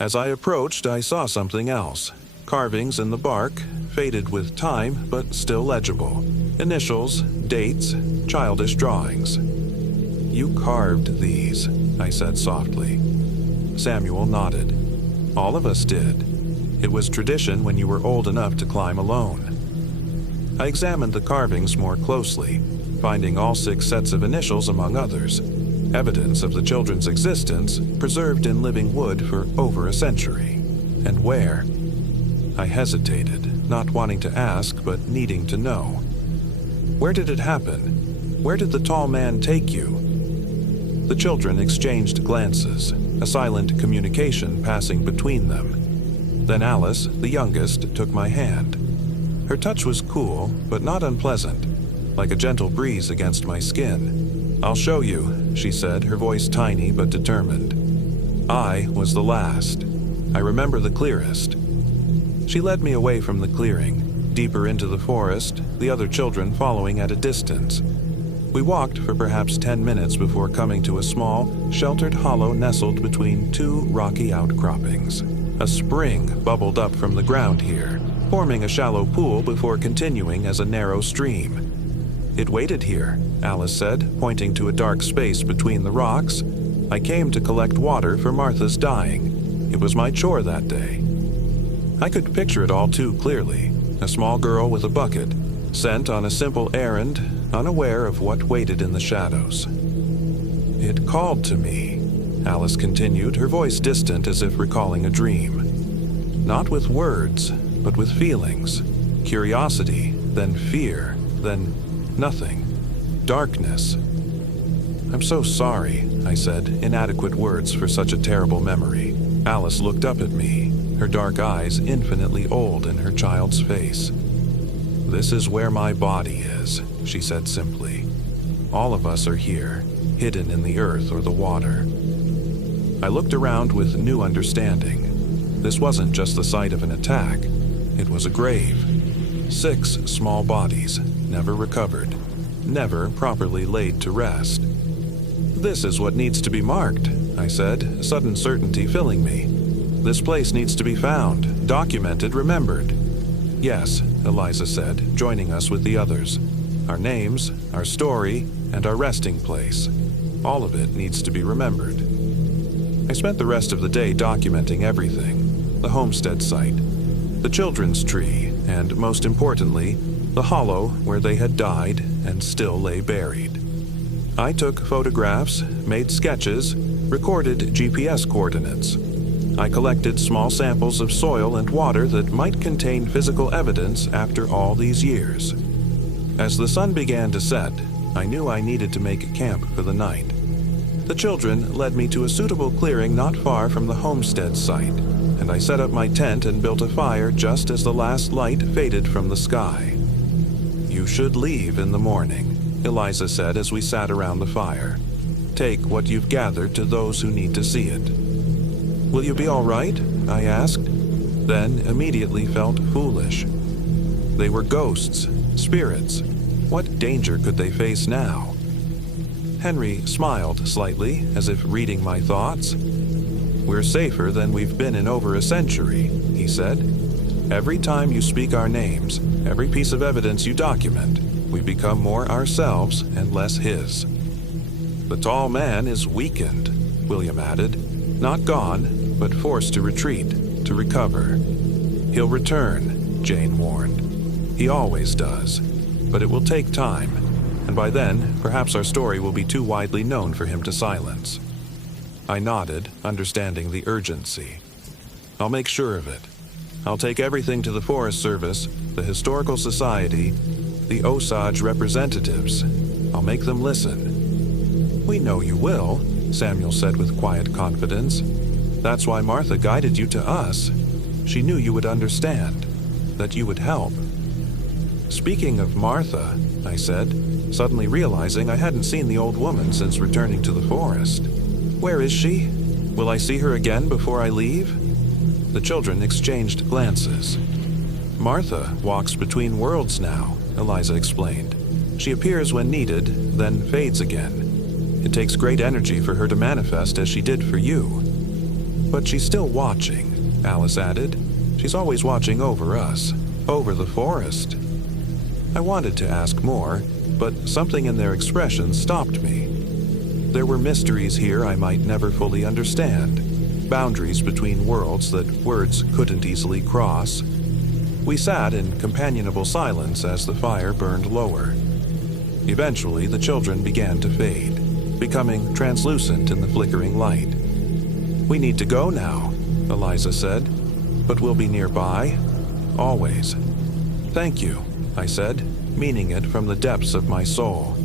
As I approached, I saw something else. Carvings in the bark, faded with time but still legible. Initials, dates, childish drawings. You carved these, I said softly. Samuel nodded. All of us did. It was tradition when you were old enough to climb alone. I examined the carvings more closely, finding all 6 sets of initials among others, evidence of the children's existence preserved in living wood for over a century. And where? I hesitated, not wanting to ask but needing to know. Where did it happen? Where did the tall man take you? The children exchanged glances, a silent communication passing between them. Then Alice, the youngest, took my hand. Her touch was cool, but not unpleasant, like a gentle breeze against my skin. I'll show you, she said, her voice tiny but determined. I was the last. I remember the clearest. She led me away from the clearing, deeper into the forest, the other children following at a distance. We walked for perhaps 10 minutes before coming to a small, sheltered hollow nestled between 2 rocky outcroppings. A spring bubbled up from the ground here, forming a shallow pool before continuing as a narrow stream. It waited here, Alice said, pointing to a dark space between the rocks. I came to collect water for Martha's dying. It was my chore that day. I could picture it all too clearly. A small girl with a bucket, sent on a simple errand, unaware of what waited in the shadows. It called to me, Alice continued, her voice distant as if recalling a dream. Not with words, but with feelings. Curiosity, then fear, then nothing. Darkness. I'm so sorry, I said, inadequate words for such a terrible memory. Alice looked up at me, her dark eyes infinitely old in her child's face. This is where my body is, she said simply. All of us are here, hidden in the earth or the water. I looked around with new understanding. This wasn't just the site of an attack. It was a grave. 6 small bodies, never recovered, never properly laid to rest. This is what needs to be marked, I said, sudden certainty filling me. This place needs to be found, documented, remembered. Yes, Eliza said, joining us with the others. Our names, our story, and our resting place. All of it needs to be remembered. I spent the rest of the day documenting everything. The homestead site, the children's tree, and most importantly, the hollow where they had died and still lay buried. I took photographs, made sketches, recorded GPS coordinates. I collected small samples of soil and water that might contain physical evidence after all these years. As the sun began to set, I knew I needed to make camp for the night. The children led me to a suitable clearing not far from the homestead site, and I set up my tent and built a fire just as the last light faded from the sky. You should leave in the morning, Eliza said as we sat around the fire. Take what you've gathered to those who need to see it. Will you be all right? I asked, then immediately felt foolish. They were ghosts, spirits. What danger could they face now? Henry smiled slightly, as if reading my thoughts. We're safer than we've been in over a century, he said. Every time you speak our names, every piece of evidence you document, we become more ourselves and less his. The tall man is weakened, William added. Not gone, but forced to retreat, to recover. He'll return, Jane warned. He always does, but it will take time, and by then, perhaps our story will be too widely known for him to silence. I nodded, understanding the urgency. I'll make sure of it. I'll take everything to the Forest Service, the Historical Society, the Osage representatives. I'll make them listen. "We know you will," Samuel said with quiet confidence. "That's why Martha guided you to us. She knew you would understand, that you would help." "Speaking of Martha," I said, suddenly realizing I hadn't seen the old woman since returning to the forest. "Where is she? Will I see her again before I leave?" The children exchanged glances. "Martha walks between worlds now," Eliza explained. "She appears when needed, then fades again. It takes great energy for her to manifest as she did for you." "But she's still watching," Alice added. "She's always watching over us, over the forest." I wanted to ask more, but something in their expression stopped me. There were mysteries here I might never fully understand, boundaries between worlds that words couldn't easily cross. We sat in companionable silence as the fire burned lower. Eventually, the children began to fade, becoming translucent in the flickering light. "We need to go now," Eliza said, "but we'll be nearby, always." "Thank you," I said, meaning it from the depths of my soul,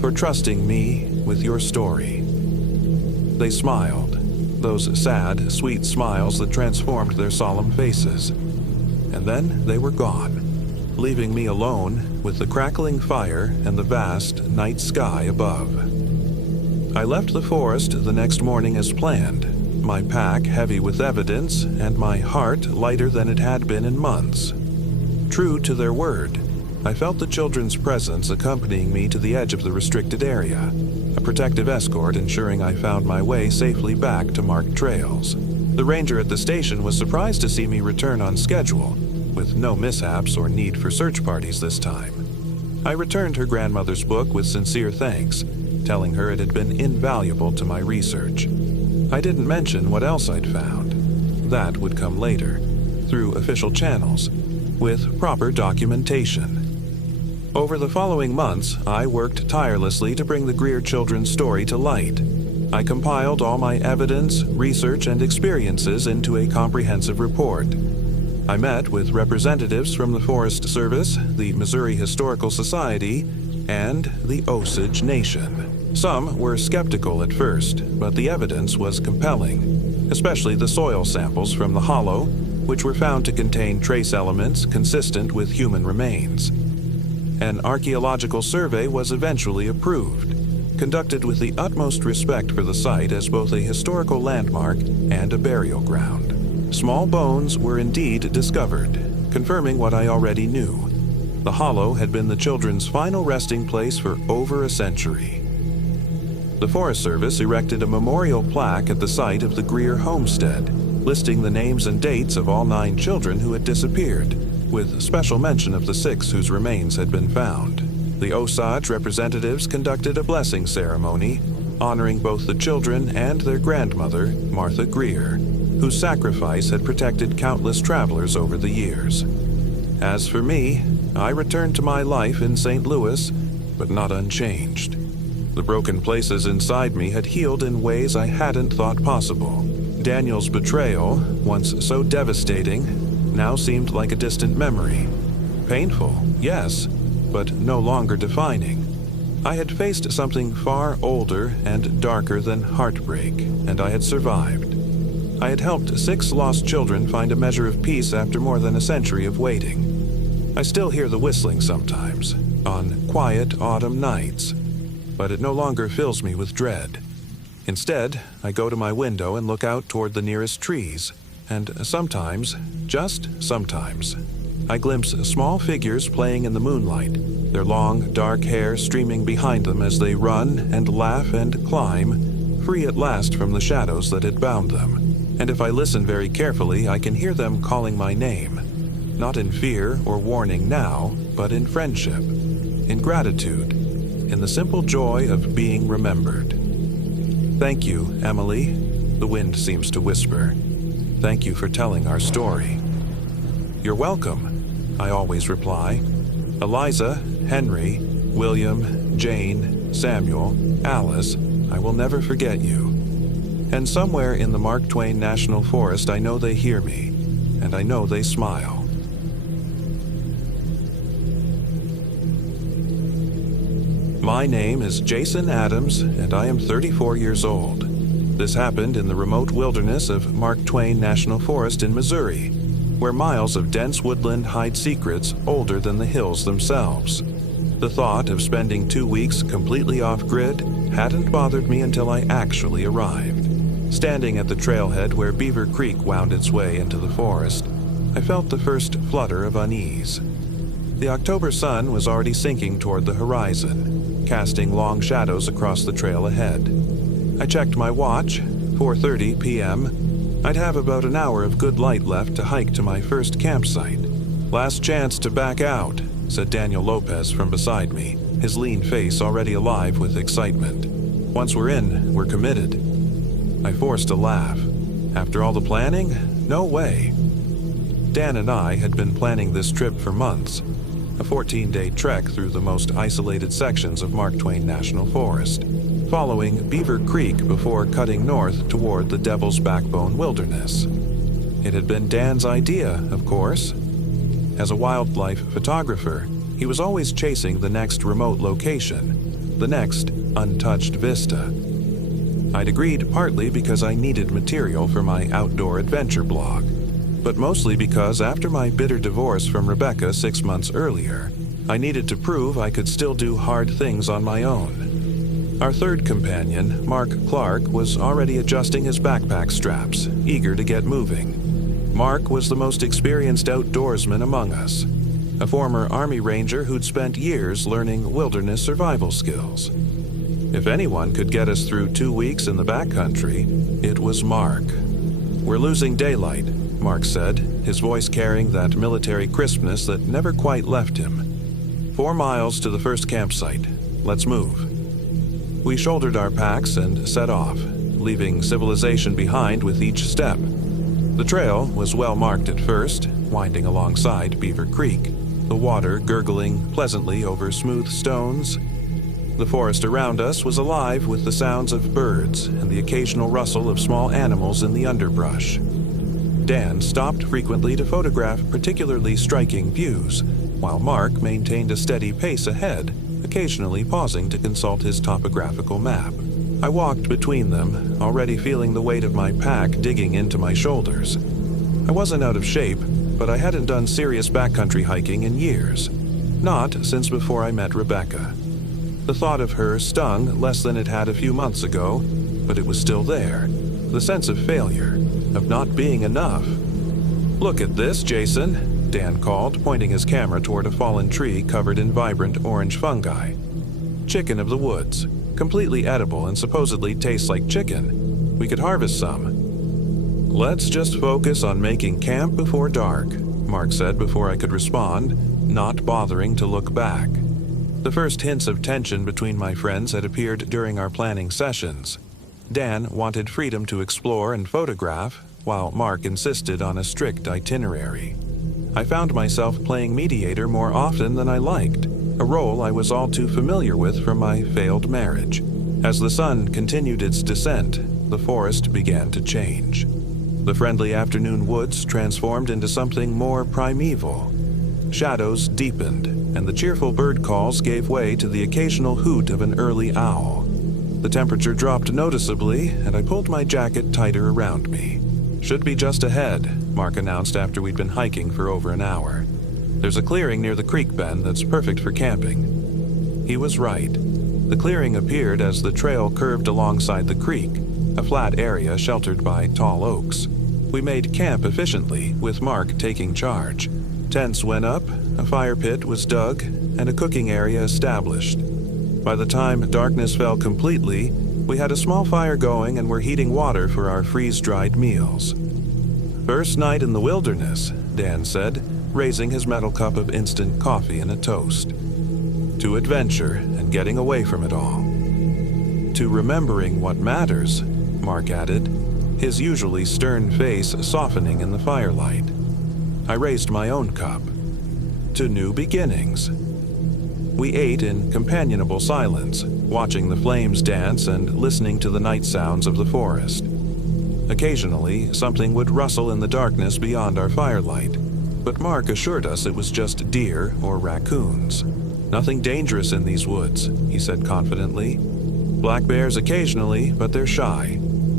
"for trusting me with your story." They smiled, those sad, sweet smiles that transformed their solemn faces. And then they were gone, leaving me alone with the crackling fire and the vast night sky above. I left the forest the next morning as planned, my pack heavy with evidence and my heart lighter than it had been in months. True to their word, I felt the children's presence accompanying me to the edge of the restricted area, a protective escort ensuring I found my way safely back to marked trails. The ranger at the station was surprised to see me return on schedule, with no mishaps or need for search parties this time. I returned her grandmother's book with sincere thanks, telling her it had been invaluable to my research. I didn't mention what else I'd found. That would come later, through official channels, with proper documentation. Over the following months, I worked tirelessly to bring the Greer children's story to light. I compiled all my evidence, research, and experiences into a comprehensive report. I met with representatives from the Forest Service, the Missouri Historical Society, and the Osage Nation. Some were skeptical at first, but the evidence was compelling, especially the soil samples from the hollow, which were found to contain trace elements consistent with human remains. An archaeological survey was eventually approved, conducted with the utmost respect for the site as both a historical landmark and a burial ground. Small bones were indeed discovered, confirming what I already knew. The hollow had been the children's final resting place for over a century. The Forest Service erected a memorial plaque at the site of the Greer homestead, listing the names and dates of all 9 children who had disappeared, with special mention of the 6 whose remains had been found. The Osage representatives conducted a blessing ceremony, honoring both the children and their grandmother, Martha Greer, whose sacrifice had protected countless travelers over the years. As for me, I returned to my life in St. Louis, but not unchanged. The broken places inside me had healed in ways I hadn't thought possible. Daniel's betrayal, once so devastating, now seemed like a distant memory. Painful, yes, but no longer defining. I had faced something far older and darker than heartbreak, and I had survived. I had helped 6 lost children find a measure of peace after more than a century of waiting. I still hear the whistling sometimes, on quiet autumn nights, but it no longer fills me with dread. Instead, I go to my window and look out toward the nearest trees, and sometimes, just sometimes, I glimpse small figures playing in the moonlight, their long, dark hair streaming behind them as they run and laugh and climb, free at last from the shadows that had bound them. And if I listen very carefully, I can hear them calling my name, not in fear or warning now, but in friendship, in gratitude, in the simple joy of being remembered. "Thank you, Emily," the wind seems to whisper. "Thank you for telling our story." "You're welcome," I always reply. "Eliza, Henry, William, Jane, Samuel, Alice, I will never forget you." And somewhere in the Mark Twain National Forest, I know they hear me, and I know they smile. My name is Jason Adams, and I am 34 years old. This happened in the remote wilderness of Mark Twain National Forest in Missouri, where miles of dense woodland hide secrets older than the hills themselves. The thought of spending 2 weeks completely off-grid hadn't bothered me until I actually arrived. Standing at the trailhead where Beaver Creek wound its way into the forest, I felt the first flutter of unease. The October sun was already sinking toward the horizon, casting long shadows across the trail ahead. I checked my watch, 4:30 p.m. I'd have about an hour of good light left to hike to my first campsite. "Last chance to back out," said Daniel Lopez from beside me, his lean face already alive with excitement. "Once we're in, we're committed." I forced a laugh. After all the planning? No way. Dan and I had been planning this trip for months, a 14-day trek through the most isolated sections of Mark Twain National Forest, following Beaver Creek before cutting north toward the Devil's Backbone Wilderness. It had been Dan's idea, of course. As a wildlife photographer, he was always chasing the next remote location, the next untouched vista. I'd agreed partly because I needed material for my outdoor adventure blog, but mostly because after my bitter divorce from Rebecca 6 months earlier, I needed to prove I could still do hard things on my own. Our third companion, Mark Clark, was already adjusting his backpack straps, eager to get moving. Mark was the most experienced outdoorsman among us, a former Army Ranger who'd spent years learning wilderness survival skills. If anyone could get us through 2 weeks in the backcountry, it was Mark. "We're losing daylight," Mark said, his voice carrying that military crispness that never quite left him. 4 miles to the first campsite. Let's move." We shouldered our packs and set off, leaving civilization behind with each step. The trail was well marked at first, winding alongside Beaver Creek, the water gurgling pleasantly over smooth stones. The forest around us was alive with the sounds of birds and the occasional rustle of small animals in the underbrush. Dan stopped frequently to photograph particularly striking views, while Mark maintained a steady pace ahead, occasionally pausing to consult his topographical map. I walked between them, already feeling the weight of my pack digging into my shoulders. I wasn't out of shape, but I hadn't done serious backcountry hiking in years. Not since before I met Rebecca. The thought of her stung less than it had a few months ago, but it was still there. The sense of failure, of not being enough. "Look at this, Jason," Dan called, pointing his camera toward a fallen tree covered in vibrant orange fungi. "Chicken of the woods, completely edible and supposedly tastes like chicken. We could harvest some." "Let's just focus on making camp before dark," Mark said before I could respond, not bothering to look back. The first hints of tension between my friends had appeared during our planning sessions. Dan wanted freedom to explore and photograph, while Mark insisted on a strict itinerary. I found myself playing mediator more often than I liked, a role I was all too familiar with from my failed marriage. As the sun continued its descent, the forest began to change. The friendly afternoon woods transformed into something more primeval. Shadows deepened, and the cheerful bird calls gave way to the occasional hoot of an early owl. The temperature dropped noticeably, and I pulled my jacket tighter around me. "Should be just ahead," Mark announced after we'd been hiking for over an hour. "There's a clearing near the creek bend that's perfect for camping." He was right. The clearing appeared as the trail curved alongside the creek, a flat area sheltered by tall oaks. We made camp efficiently, with Mark taking charge. Tents went up, a fire pit was dug, and a cooking area established. By the time darkness fell completely, we had a small fire going and were heating water for our freeze-dried meals. "First night in the wilderness," Dan said, raising his metal cup of instant coffee in a toast. "To adventure and getting away from it all. To remembering what matters," Mark added, his usually stern face softening in the firelight. I raised my own cup. "To new beginnings." We ate in companionable silence, watching the flames dance and listening to the night sounds of the forest. Occasionally, something would rustle in the darkness beyond our firelight, but Mark assured us it was just deer or raccoons. Nothing dangerous in these woods, he said confidently. Black bears occasionally, but they're shy.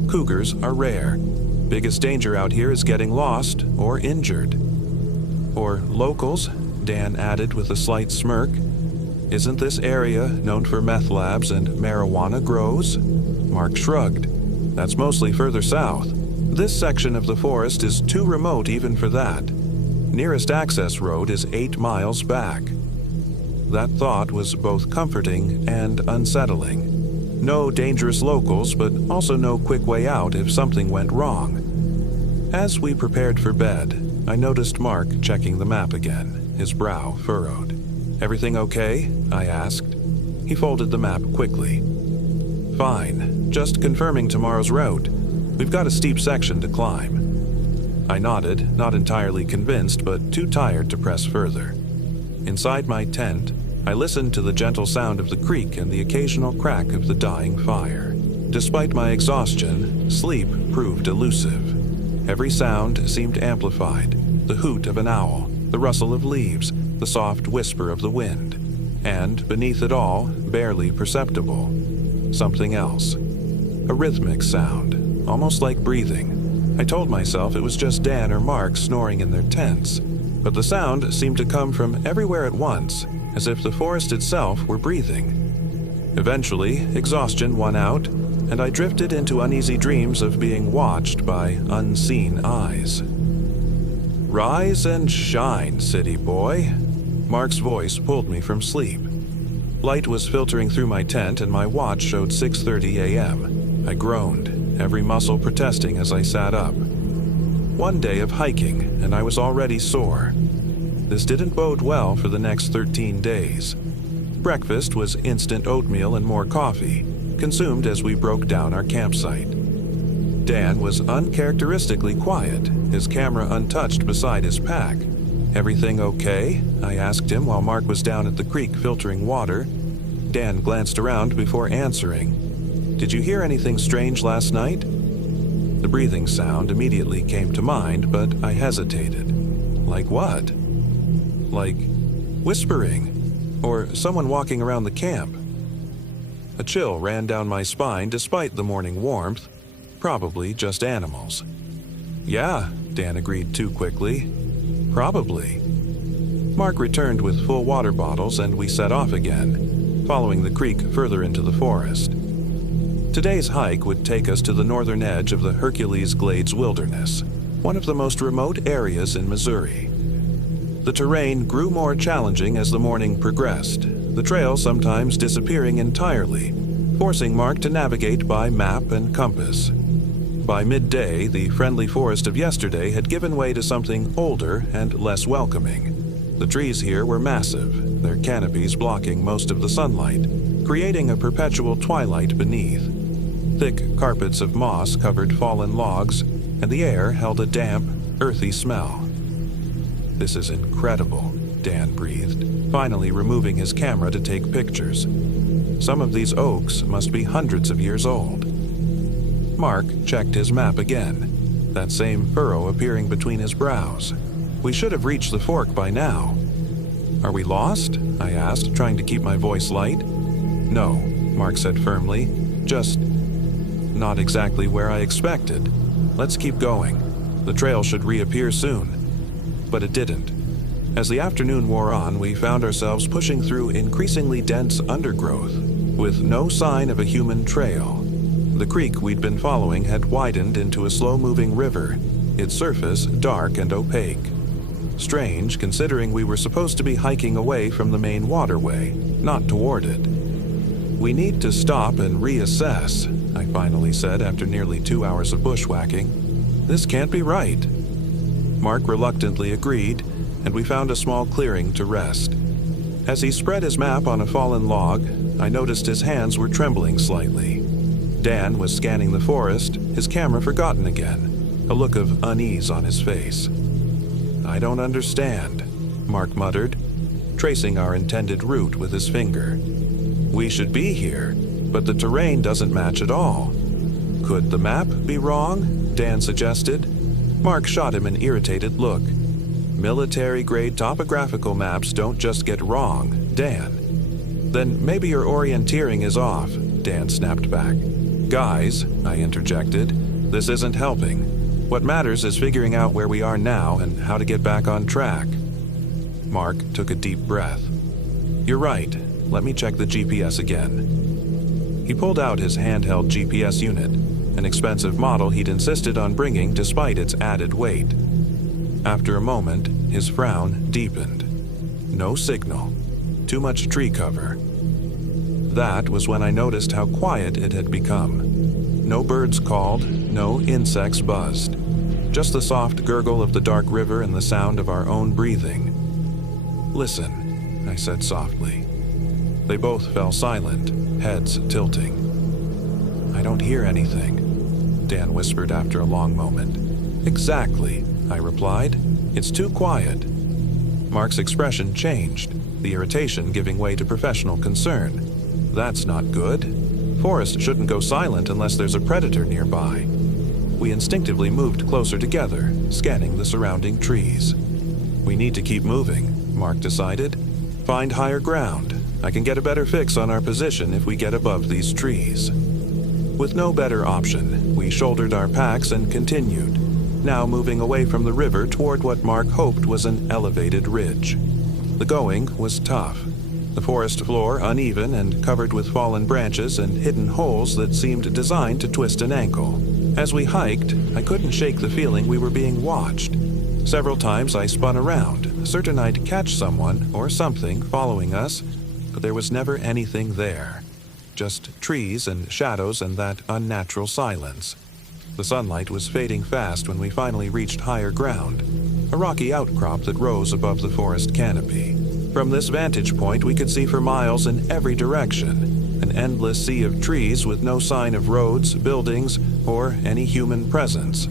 Cougars are rare. Biggest danger out here is getting lost or injured. Or locals, Dan added with a slight smirk. Isn't this area known for meth labs and marijuana grows? Mark shrugged. That's mostly further south. This section of the forest is too remote even for that. Nearest access road is 8 miles back. That thought was both comforting and unsettling. No dangerous locals, but also no quick way out if something went wrong. As we prepared for bed, I noticed Mark checking the map again, his brow furrowed. Everything okay? I asked. He folded the map quickly. Fine, just confirming tomorrow's route. We've got a steep section to climb. I nodded, not entirely convinced, but too tired to press further. Inside my tent, I listened to the gentle sound of the creek and the occasional crack of the dying fire. Despite my exhaustion, sleep proved elusive. Every sound seemed amplified, the hoot of an owl, the rustle of leaves, the soft whisper of the wind, and, beneath it all, barely perceptible, something else. A rhythmic sound, almost like breathing. I told myself it was just Dan or Mark snoring in their tents, but the sound seemed to come from everywhere at once, as if the forest itself were breathing. Eventually, exhaustion won out, and I drifted into uneasy dreams of being watched by unseen eyes. Rise and shine, city boy. Mark's voice pulled me from sleep. Light was filtering through my tent and my watch showed 6:30 a.m. I groaned, every muscle protesting as I sat up. One day of hiking, and I was already sore. This didn't bode well for the next 13 days. Breakfast was instant oatmeal and more coffee, consumed as we broke down our campsite. Dan was uncharacteristically quiet, his camera untouched beside his pack. Everything okay? I asked him while Mark was down at the creek filtering water. Dan glanced around before answering. Did you hear anything strange last night? The breathing sound immediately came to mind, but I hesitated. Like what? Like whispering, or someone walking around the camp. A chill ran down my spine despite the morning warmth. Probably just animals. Yeah, Dan agreed too quickly. Probably. Mark returned with full water bottles and we set off again, following the creek further into the forest. Today's hike would take us to the northern edge of the Hercules Glades Wilderness, one of the most remote areas in Missouri. The terrain grew more challenging as the morning progressed, the trail sometimes disappearing entirely, forcing Mark to navigate by map and compass. By midday, the friendly forest of yesterday had given way to something older and less welcoming. The trees here were massive, their canopies blocking most of the sunlight, creating a perpetual twilight beneath. Thick carpets of moss covered fallen logs, and the air held a damp, earthy smell. This is incredible, Dan breathed, finally removing his camera to take pictures. Some of these oaks must be hundreds of years old. Mark checked his map again, that same furrow appearing between his brows. We should have reached the fork by now. Are we lost? I asked, trying to keep my voice light. No, Mark said firmly, just not exactly where I expected. Let's keep going. The trail should reappear soon. But it didn't. As the afternoon wore on, we found ourselves pushing through increasingly dense undergrowth, with no sign of a human trail. The creek we'd been following had widened into a slow-moving river, its surface dark and opaque. Strange, considering we were supposed to be hiking away from the main waterway, not toward it. We need to stop and reassess, I finally said after nearly 2 hours of bushwhacking. This can't be right. Mark reluctantly agreed, and we found a small clearing to rest. As he spread his map on a fallen log, I noticed his hands were trembling slightly. Dan was scanning the forest, his camera forgotten again, a look of unease on his face. I don't understand, Mark muttered, tracing our intended route with his finger. We should be here, but the terrain doesn't match at all. Could the map be wrong? Dan suggested. Mark shot him an irritated look. Military-grade topographical maps don't just get wrong, Dan. Then maybe your orienteering is off, Dan snapped back. Guys, I interjected, this isn't helping. What matters is figuring out where we are now and how to get back on track. Mark took a deep breath. You're right. Let me check the GPS again. He pulled out his handheld GPS unit, an expensive model he'd insisted on bringing despite its added weight. After a moment, his frown deepened. No signal. Too much tree cover. That was when I noticed how quiet it had become. No birds called, no insects buzzed. Just the soft gurgle of the dark river and the sound of our own breathing. Listen, I said softly. They both fell silent, heads tilting. I don't hear anything, Dan whispered after a long moment. Exactly, I replied. It's too quiet. Mark's expression changed, the irritation giving way to professional concern. That's not good. Forest shouldn't go silent unless there's a predator nearby. We instinctively moved closer together, scanning the surrounding trees. We need to keep moving, Mark decided. Find higher ground. I can get a better fix on our position if we get above these trees. With no better option, we shouldered our packs and continued, now moving away from the river toward what Mark hoped was an elevated ridge. The going was tough. The forest floor uneven and covered with fallen branches and hidden holes that seemed designed to twist an ankle. As we hiked, I couldn't shake the feeling we were being watched. Several times I spun around, certain I'd catch someone or something following us, but there was never anything there. Just trees and shadows and that unnatural silence. The sunlight was fading fast when we finally reached higher ground, a rocky outcrop that rose above the forest canopy. From this vantage point, we could see for miles in every direction, an endless sea of trees with no sign of roads, buildings, or any human presence.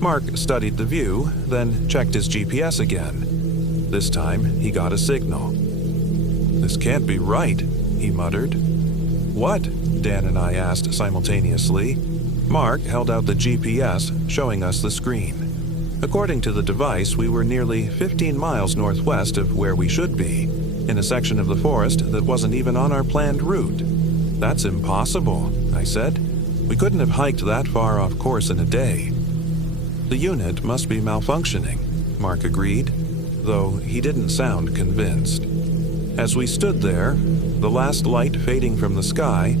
Mark studied the view, then checked his GPS again. This time, he got a signal. This can't be right, he muttered. What? Dan and I asked simultaneously. Mark held out the GPS, showing us the screen. According to the device, we were nearly 15 miles northwest of where we should be, in a section of the forest that wasn't even on our planned route. That's impossible, I said. We couldn't have hiked that far off course in a day. The unit must be malfunctioning, Mark agreed, though he didn't sound convinced. As we stood there, the last light fading from the sky,